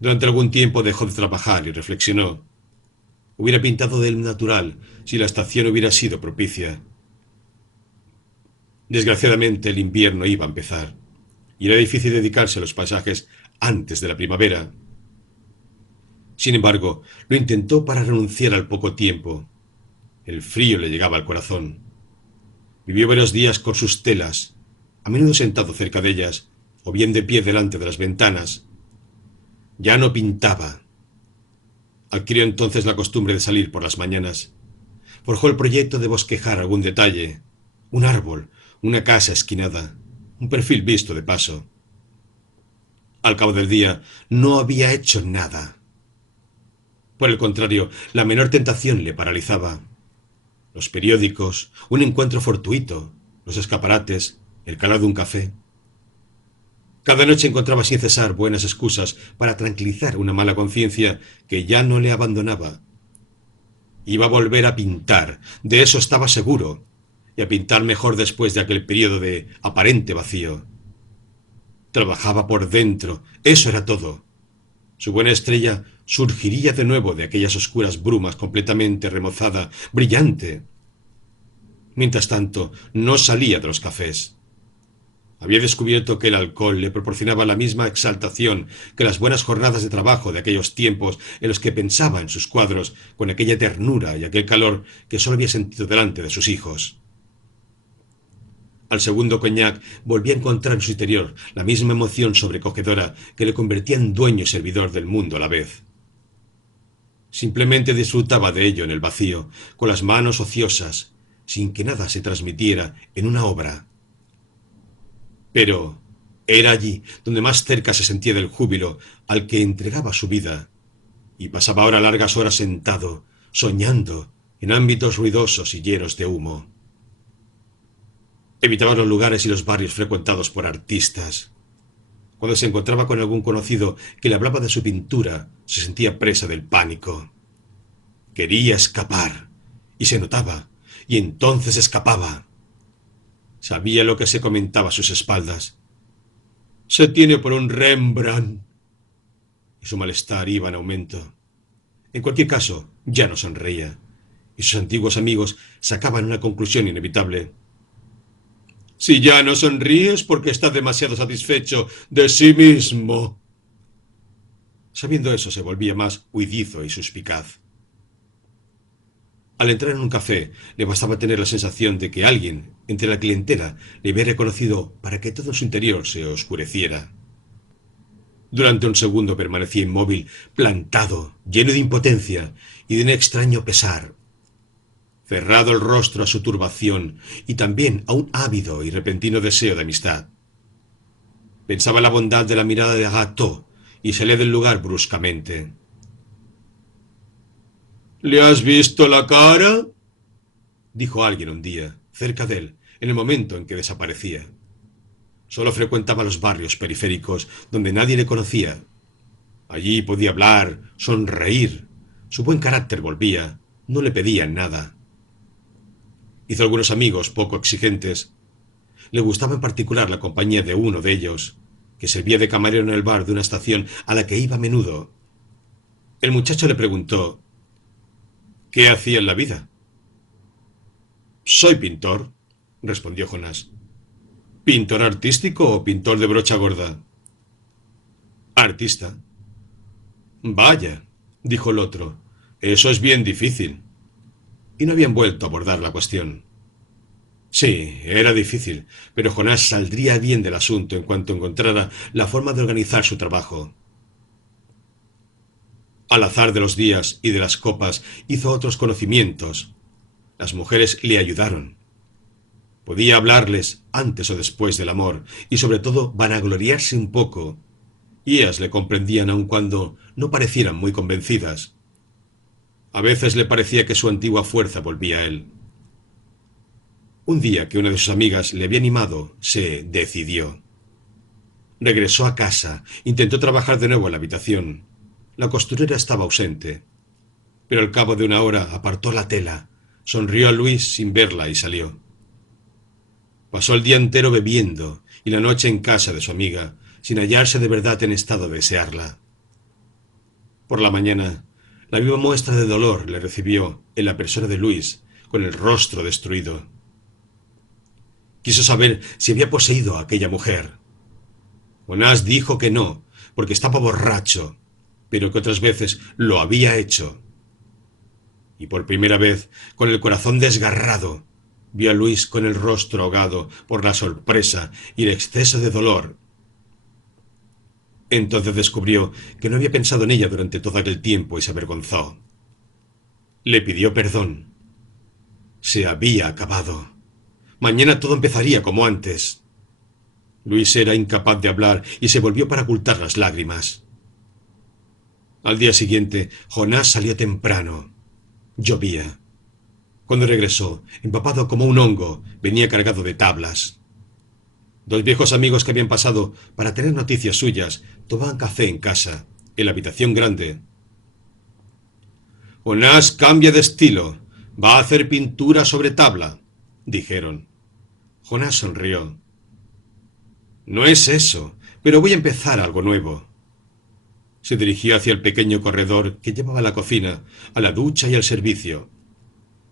Durante algún tiempo dejó de trabajar y reflexionó. Hubiera pintado del natural si la estación hubiera sido propicia. Desgraciadamente el invierno iba a empezar, y era difícil dedicarse a los paisajes antes de la primavera. Sin embargo, lo intentó para renunciar al poco tiempo. El frío le llegaba al corazón. Vivió varios días con sus telas, a menudo sentado cerca de ellas, o bien de pie delante de las ventanas. Ya no pintaba. Adquirió entonces la costumbre de salir por las mañanas. Forjó el proyecto de bosquejar algún detalle, un árbol, una casa esquinada, un perfil visto de paso. Al cabo del día no había hecho nada. Por el contrario, la menor tentación le paralizaba. Los periódicos, un encuentro fortuito, los escaparates, el calor de un café. Cada noche encontraba sin cesar buenas excusas para tranquilizar una mala conciencia que ya no le abandonaba. Iba a volver a pintar, de eso estaba seguro, y a pintar mejor después de aquel periodo de aparente vacío. Trabajaba por dentro, eso era todo. Su buena estrella surgiría de nuevo de aquellas oscuras brumas completamente remozada, brillante. Mientras tanto, no salía de los cafés. Había descubierto que el alcohol le proporcionaba la misma exaltación que las buenas jornadas de trabajo de aquellos tiempos en los que pensaba en sus cuadros con aquella ternura y aquel calor que sólo había sentido delante de sus hijos. Al segundo coñac volvía a encontrar en su interior la misma emoción sobrecogedora que le convertía en dueño y servidor del mundo a la vez. Simplemente disfrutaba de ello en el vacío, con las manos ociosas, sin que nada se transmitiera en una obra. Pero era allí donde más cerca se sentía del júbilo al que entregaba su vida, y pasaba ahora largas horas sentado, soñando, en ámbitos ruidosos y llenos de humo. Evitaba los lugares y los barrios frecuentados por artistas. Cuando se encontraba con algún conocido que le hablaba de su pintura, se sentía presa del pánico. Quería escapar, y se notaba, y entonces escapaba. Sabía lo que se comentaba a sus espaldas. Se tiene por un Rembrandt. Y su malestar iba en aumento. En cualquier caso, ya no sonreía, y sus antiguos amigos sacaban una conclusión inevitable. Si ya no sonríes porque estás demasiado satisfecho de sí mismo. Sabiendo eso, se volvía más huidizo y suspicaz. Al entrar en un café, le bastaba tener la sensación de que alguien, entre la clientela, le había reconocido para que todo su interior se oscureciera. Durante un segundo permanecía inmóvil, plantado, lleno de impotencia y de un extraño pesar. Cerrado el rostro a su turbación y también a un ávido y repentino deseo de amistad. Pensaba en la bondad de la mirada de Agató y salía del lugar bruscamente. ¿Le has visto la cara?, dijo alguien un día, cerca de él, en el momento en que desaparecía. Solo frecuentaba los barrios periféricos, donde nadie le conocía. Allí podía hablar, sonreír. Su buen carácter volvía, no le pedían nada. Hizo algunos amigos poco exigentes. Le gustaba en particular la compañía de uno de ellos, que servía de camarero en el bar de una estación a la que iba a menudo. El muchacho le preguntó: ¿qué hacía en la vida? Soy pintor, respondió Jonás. ¿Pintor artístico o pintor de brocha gorda? Artista. Vaya, dijo el otro, eso es bien difícil. Y no habían vuelto a abordar la cuestión. Sí, era difícil, pero Jonás saldría bien del asunto en cuanto encontrara la forma de organizar su trabajo. Al azar de los días y de las copas hizo otros conocimientos. Las mujeres le ayudaron. Podía hablarles antes o después del amor, y sobre todo vanagloriarse un poco, y ellas le comprendían aun cuando no parecieran muy convencidas. A veces le parecía que su antigua fuerza volvía a él. Un día que una de sus amigas le había animado, se decidió. Regresó a casa, intentó trabajar de nuevo en la habitación. La costurera estaba ausente, pero al cabo de una hora apartó la tela, sonrió a Luis sin verla y salió. Pasó el día entero bebiendo y la noche en casa de su amiga, sin hallarse de verdad en estado de desearla. Por la mañana, la viva muestra de dolor le recibió en la persona de Luis, con el rostro destruido. Quiso saber si había poseído a aquella mujer. Jonás dijo que no, porque estaba borracho, pero que otras veces lo había hecho. Y por primera vez, con el corazón desgarrado, vio a Luis con el rostro ahogado por la sorpresa y el exceso de dolor. Entonces descubrió que no había pensado en ella durante todo aquel tiempo y se avergonzó. Le pidió perdón. Se había acabado. Mañana todo empezaría como antes. Luis era incapaz de hablar y se volvió para ocultar las lágrimas. Al día siguiente, Jonás salió temprano. Llovía. Cuando regresó, empapado como un hongo, venía cargado de tablas. Dos viejos amigos que habían pasado para tener noticias suyas tomaban café en casa, en la habitación grande. Jonás cambia de estilo. Va a hacer pintura sobre tabla, dijeron. Jonás sonrió. No es eso, pero voy a empezar algo nuevo. Se dirigió hacia el pequeño corredor que llevaba a la cocina, a la ducha y al servicio.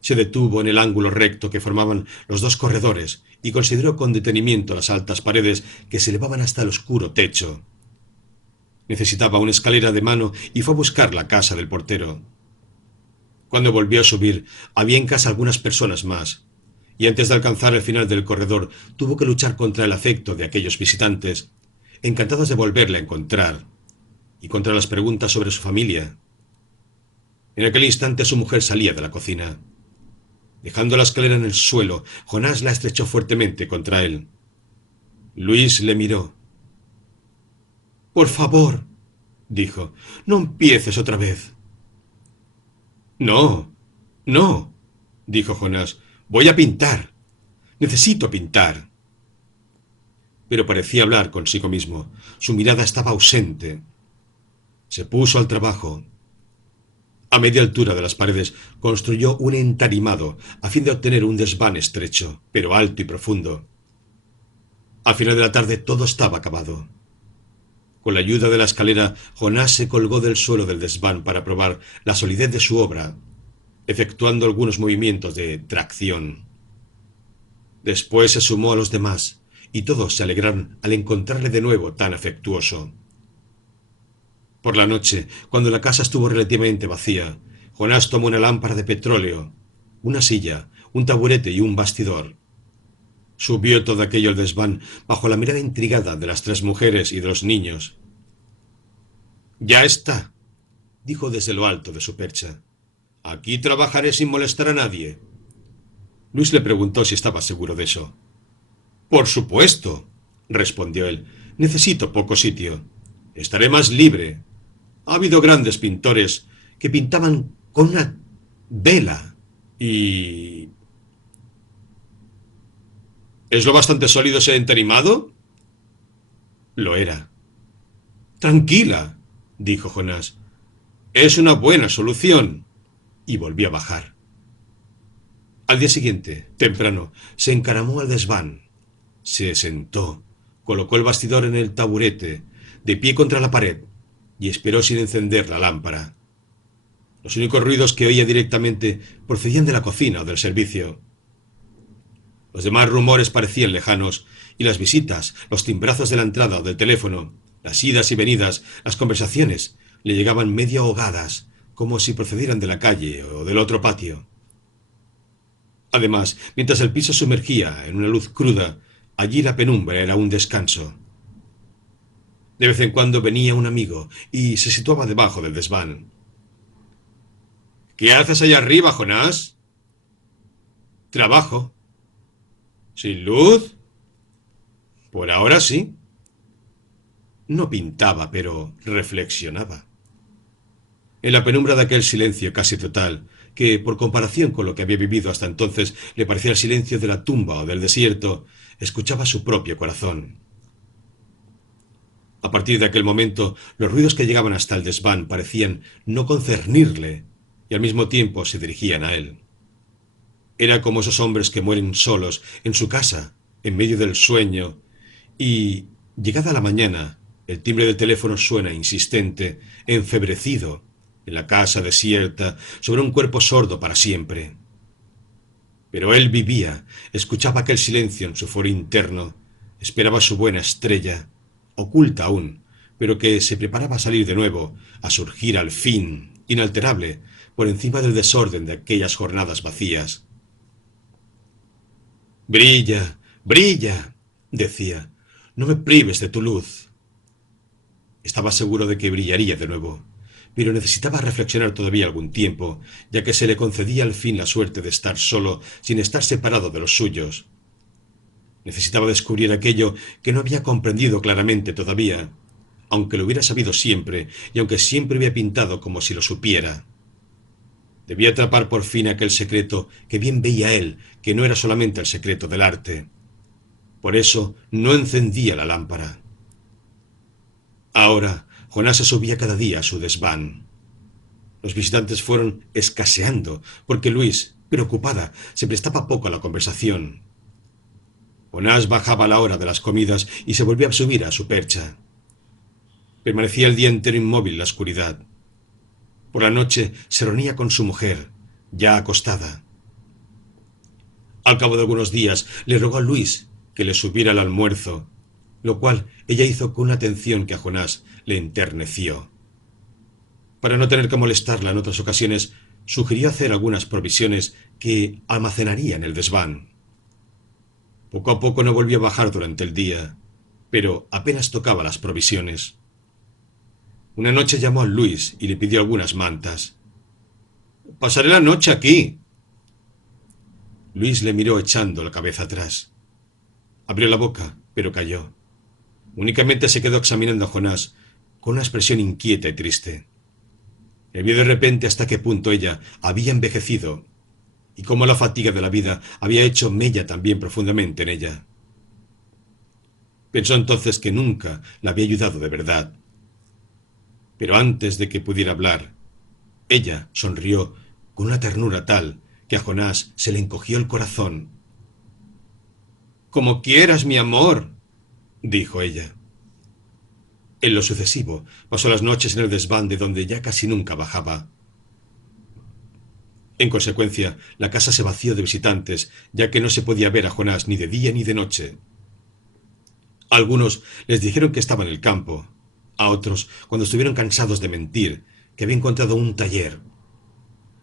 Se detuvo en el ángulo recto que formaban los dos corredores y consideró con detenimiento las altas paredes que se elevaban hasta el oscuro techo. Necesitaba una escalera de mano y fue a buscar la casa del portero. Cuando volvió a subir, había en casa algunas personas más, y antes de alcanzar el final del corredor tuvo que luchar contra el afecto de aquellos visitantes, encantados de volverle a encontrar, y contra las preguntas sobre su familia. En aquel instante su mujer salía de la cocina. Dejando la escalera en el suelo, Jonás la estrechó fuertemente contra él. Luis le miró. «Por favor», dijo, «no empieces otra vez». «No, no», dijo Jonás, «voy a pintar. Necesito pintar». Pero parecía hablar consigo mismo. Su mirada estaba ausente. Se puso al trabajo. A media altura de las paredes construyó un entarimado a fin de obtener un desván estrecho, pero alto y profundo. Al final de la tarde todo estaba acabado. Con la ayuda de la escalera, Jonás se colgó del suelo del desván para probar la solidez de su obra, efectuando algunos movimientos de tracción. Después se sumó a los demás, y todos se alegraron al encontrarle de nuevo tan afectuoso. Por la noche, cuando la casa estuvo relativamente vacía, Jonás tomó una lámpara de petróleo, una silla, un taburete y un bastidor. Subió todo aquello al desván bajo la mirada intrigada de las tres mujeres y de los niños. «Ya está», dijo desde lo alto de su percha. «Aquí trabajaré sin molestar a nadie». Luis le preguntó si estaba seguro de eso. «Por supuesto», respondió él. «Necesito poco sitio. Estaré más libre. Ha habido grandes pintores que pintaban con una vela y... ¿Es lo bastante sólido ese entarimado?» Lo era. «Tranquila», dijo Jonás. «Es una buena solución». Y volvió a bajar. Al día siguiente, temprano, se encaramó al desván. Se sentó, colocó el bastidor en el taburete, de pie contra la pared, y esperó sin encender la lámpara. Los únicos ruidos que oía directamente procedían de la cocina o del servicio. Los demás rumores parecían lejanos, y las visitas, los timbrazos de la entrada o del teléfono, las idas y venidas, las conversaciones, le llegaban medio ahogadas, como si procedieran de la calle o del otro patio. Además, mientras el piso sumergía en una luz cruda, allí la penumbra era un descanso. De vez en cuando venía un amigo y se situaba debajo del desván. «¿Qué haces allá arriba, Jonás?» «Trabajo». ¿Sin luz? Por ahora sí. No pintaba, pero reflexionaba. En la penumbra de aquel silencio casi total, que por comparación con lo que había vivido hasta entonces le parecía el silencio de la tumba o del desierto, escuchaba su propio corazón. A partir de aquel momento, los ruidos que llegaban hasta el desván parecían no concernirle y al mismo tiempo se dirigían a él. Era como esos hombres que mueren solos en su casa, en medio del sueño, y, llegada la mañana, el timbre del teléfono suena insistente, enfebrecido, en la casa desierta, sobre un cuerpo sordo para siempre. Pero él vivía, escuchaba aquel silencio en su foro interno, esperaba su buena estrella, oculta aún, pero que se preparaba a salir de nuevo, a surgir al fin, inalterable, por encima del desorden de aquellas jornadas vacías. Brilla, brilla, decía, no me prives de tu luz. Estaba seguro de que brillaría de nuevo, pero necesitaba reflexionar todavía algún tiempo, ya que se le concedía al fin la suerte de estar solo, sin estar separado de los suyos. Necesitaba descubrir aquello que no había comprendido claramente todavía, aunque lo hubiera sabido siempre, y aunque siempre había pintado como si lo supiera. Debía atrapar por fin aquel secreto que bien veía él, que no era solamente el secreto del arte. Por eso no encendía la lámpara. Ahora, Jonás se subía cada día a su desván. Los visitantes fueron escaseando, porque Luis, preocupada, se prestaba poco a la conversación. Jonás bajaba a la hora de las comidas y se volvía a subir a su percha. Permanecía el día entero inmóvil en la oscuridad. Por la noche se reunía con su mujer, ya acostada. Al cabo de algunos días le rogó a Luis que le subiera el almuerzo, lo cual ella hizo con una atención que a Jonás le enterneció. Para no tener que molestarla en otras ocasiones, sugirió hacer algunas provisiones que almacenaría en el desván. Poco a poco no volvió a bajar durante el día, pero apenas tocaba las provisiones. Una noche llamó a Luis y le pidió algunas mantas. «Pasaré la noche aquí». Luis le miró echando la cabeza atrás. Abrió la boca, pero calló. Únicamente se quedó examinando a Jonás con una expresión inquieta y triste. Le vio de repente hasta qué punto ella había envejecido y cómo la fatiga de la vida había hecho mella también profundamente en ella. Pensó entonces que nunca la había ayudado de verdad. Pero antes de que pudiera hablar, ella sonrió con una ternura tal que a Jonás se le encogió el corazón. «Como quieras, mi amor», dijo ella. En lo sucesivo, pasó las noches en el desván de donde ya casi nunca bajaba. En consecuencia, la casa se vació de visitantes, ya que no se podía ver a Jonás ni de día ni de noche. A algunos les dijeron que estaba en el campo, a otros, cuando estuvieron cansados de mentir, que había encontrado un taller.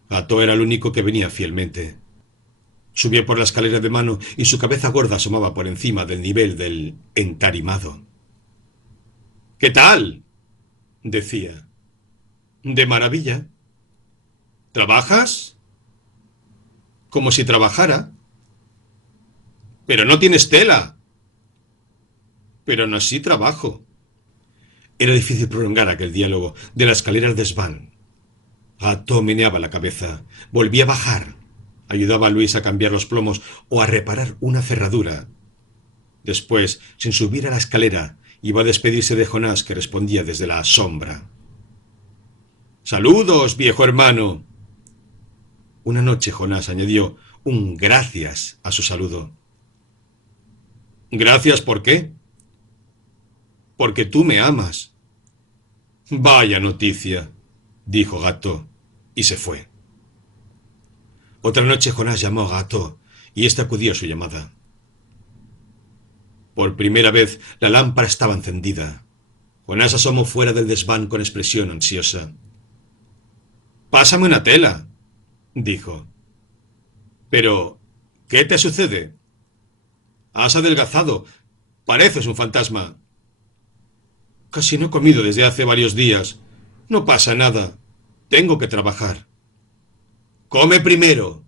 Gato era el único que venía fielmente. Subió por la escalera de mano y su cabeza gorda asomaba por encima del nivel del entarimado. «¿Qué tal?», decía. «De maravilla». «¿Trabajas?». «Como si trabajara». «Pero no tienes tela». «Pero aún así trabajo». Era difícil prolongar aquel diálogo de la escalera al desván. Gato meneaba la cabeza, volvía a bajar, ayudaba a Luis a cambiar los plomos o a reparar una cerradura. Después, sin subir a la escalera, iba a despedirse de Jonás, que respondía desde la sombra. «Saludos, viejo hermano». Una noche Jonás añadió un gracias a su saludo. «¿Gracias por qué?». «Porque tú me amas». «Vaya noticia», dijo Gato, y se fue. Otra noche Jonás llamó a Gato, y éste acudió a su llamada. Por primera vez la lámpara estaba encendida. Jonás asomó fuera del desván con expresión ansiosa. «Pásame una tela», dijo. «Pero, ¿qué te sucede?». «Has adelgazado. Pareces un fantasma». «Casi no he comido desde hace varios días. No pasa nada. Tengo que trabajar». «Come primero».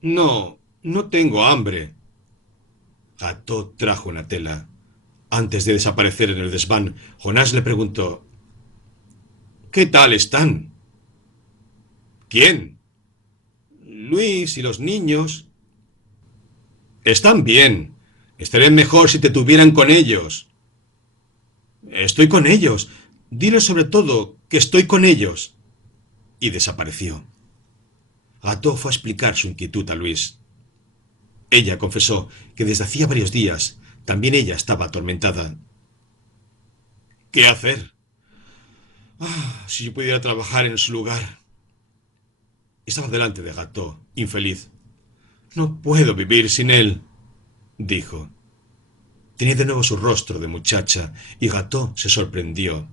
«No, no tengo hambre». Gato trajo una tela. Antes de desaparecer en el desván, Jonás le preguntó: ¿Qué tal están? ¿Quién? Luis y los niños. Están bien. Estarían mejor si te tuvieran con ellos. Estoy con ellos. Dile sobre todo que estoy con ellos. Y desapareció. Gato fue a explicar su inquietud a Luis. Ella confesó que desde hacía varios días también ella estaba atormentada. ¿Qué hacer? Si yo pudiera trabajar en su lugar. Estaba delante de Gato, infeliz. No puedo vivir sin él, dijo. Tenía de nuevo su rostro de muchacha y Gato se sorprendió.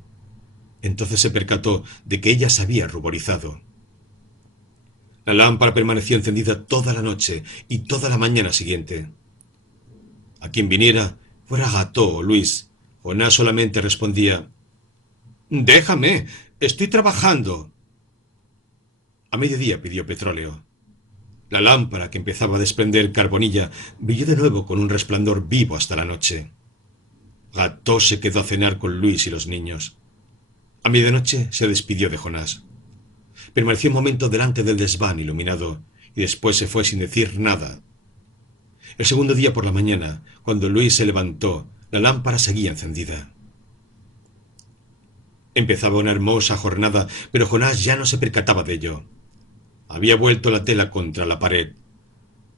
Entonces se percató de que ella se había ruborizado. La lámpara permaneció encendida toda la noche y toda la mañana siguiente. A quien viniera, fuera Gato o Luis, Jonás solamente respondía: «Déjame, estoy trabajando». A mediodía pidió petróleo. La lámpara, que empezaba a desprender carbonilla, brilló de nuevo con un resplandor vivo hasta la noche. Gato se quedó a cenar con Luis y los niños. A medianoche se despidió de Jonás. Permaneció un momento delante del desván iluminado y después se fue sin decir nada. El segundo día por la mañana, cuando Luis se levantó, la lámpara seguía encendida. Empezaba una hermosa jornada, pero Jonás ya no se percataba de ello. Había vuelto la tela contra la pared.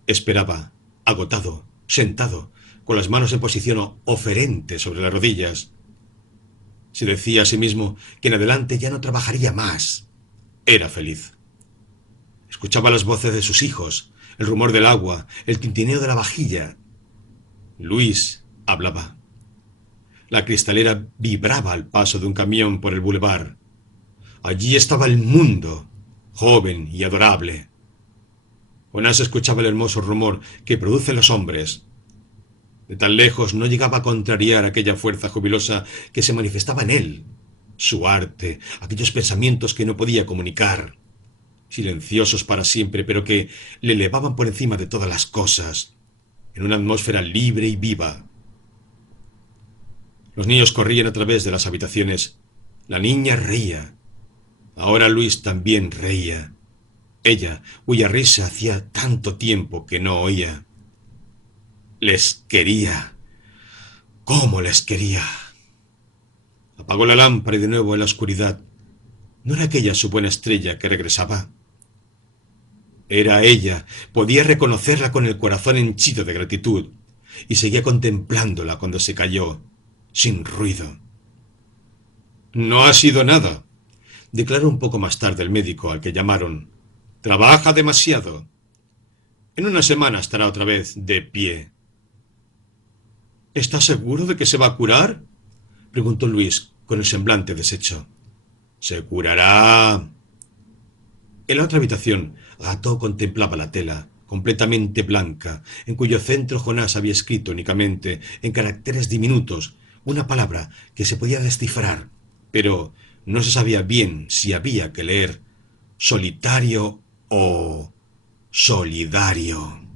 Esperaba, agotado, sentado, con las manos en posición oferente sobre las rodillas. Se decía a sí mismo que en adelante ya no trabajaría más. Era feliz. Escuchaba las voces de sus hijos, el rumor del agua, el tintineo de la vajilla. Luis hablaba. La cristalera vibraba al paso de un camión por el bulevar. Allí estaba el mundo, joven y adorable. Jonás escuchaba el hermoso rumor que producen los hombres. De tan lejos no llegaba a contrariar aquella fuerza jubilosa que se manifestaba en él, su arte, aquellos pensamientos que no podía comunicar, silenciosos para siempre, pero que le elevaban por encima de todas las cosas, en una atmósfera libre y viva. Los niños corrían a través de las habitaciones. La niña reía. Ahora Luis también reía. Ella, cuya risa hacía tanto tiempo que no oía. Les quería. ¿Cómo les quería? Apagó la lámpara y de nuevo en la oscuridad. ¿No era aquella su buena estrella que regresaba? Era ella. Podía reconocerla con el corazón henchido de gratitud. Y seguía contemplándola cuando se cayó, sin ruido. No ha sido nada, declaró un poco más tarde el médico al que llamaron. Trabaja demasiado. En una semana estará otra vez de pie. ¿Está seguro de que se va a curar?, preguntó Luis con el semblante deshecho. Se curará. En la otra habitación, Gato contemplaba la tela, completamente blanca, en cuyo centro Jonás había escrito únicamente, en caracteres diminutos, una palabra que se podía descifrar, pero no se sabía bien si había que leer solitario o solidario.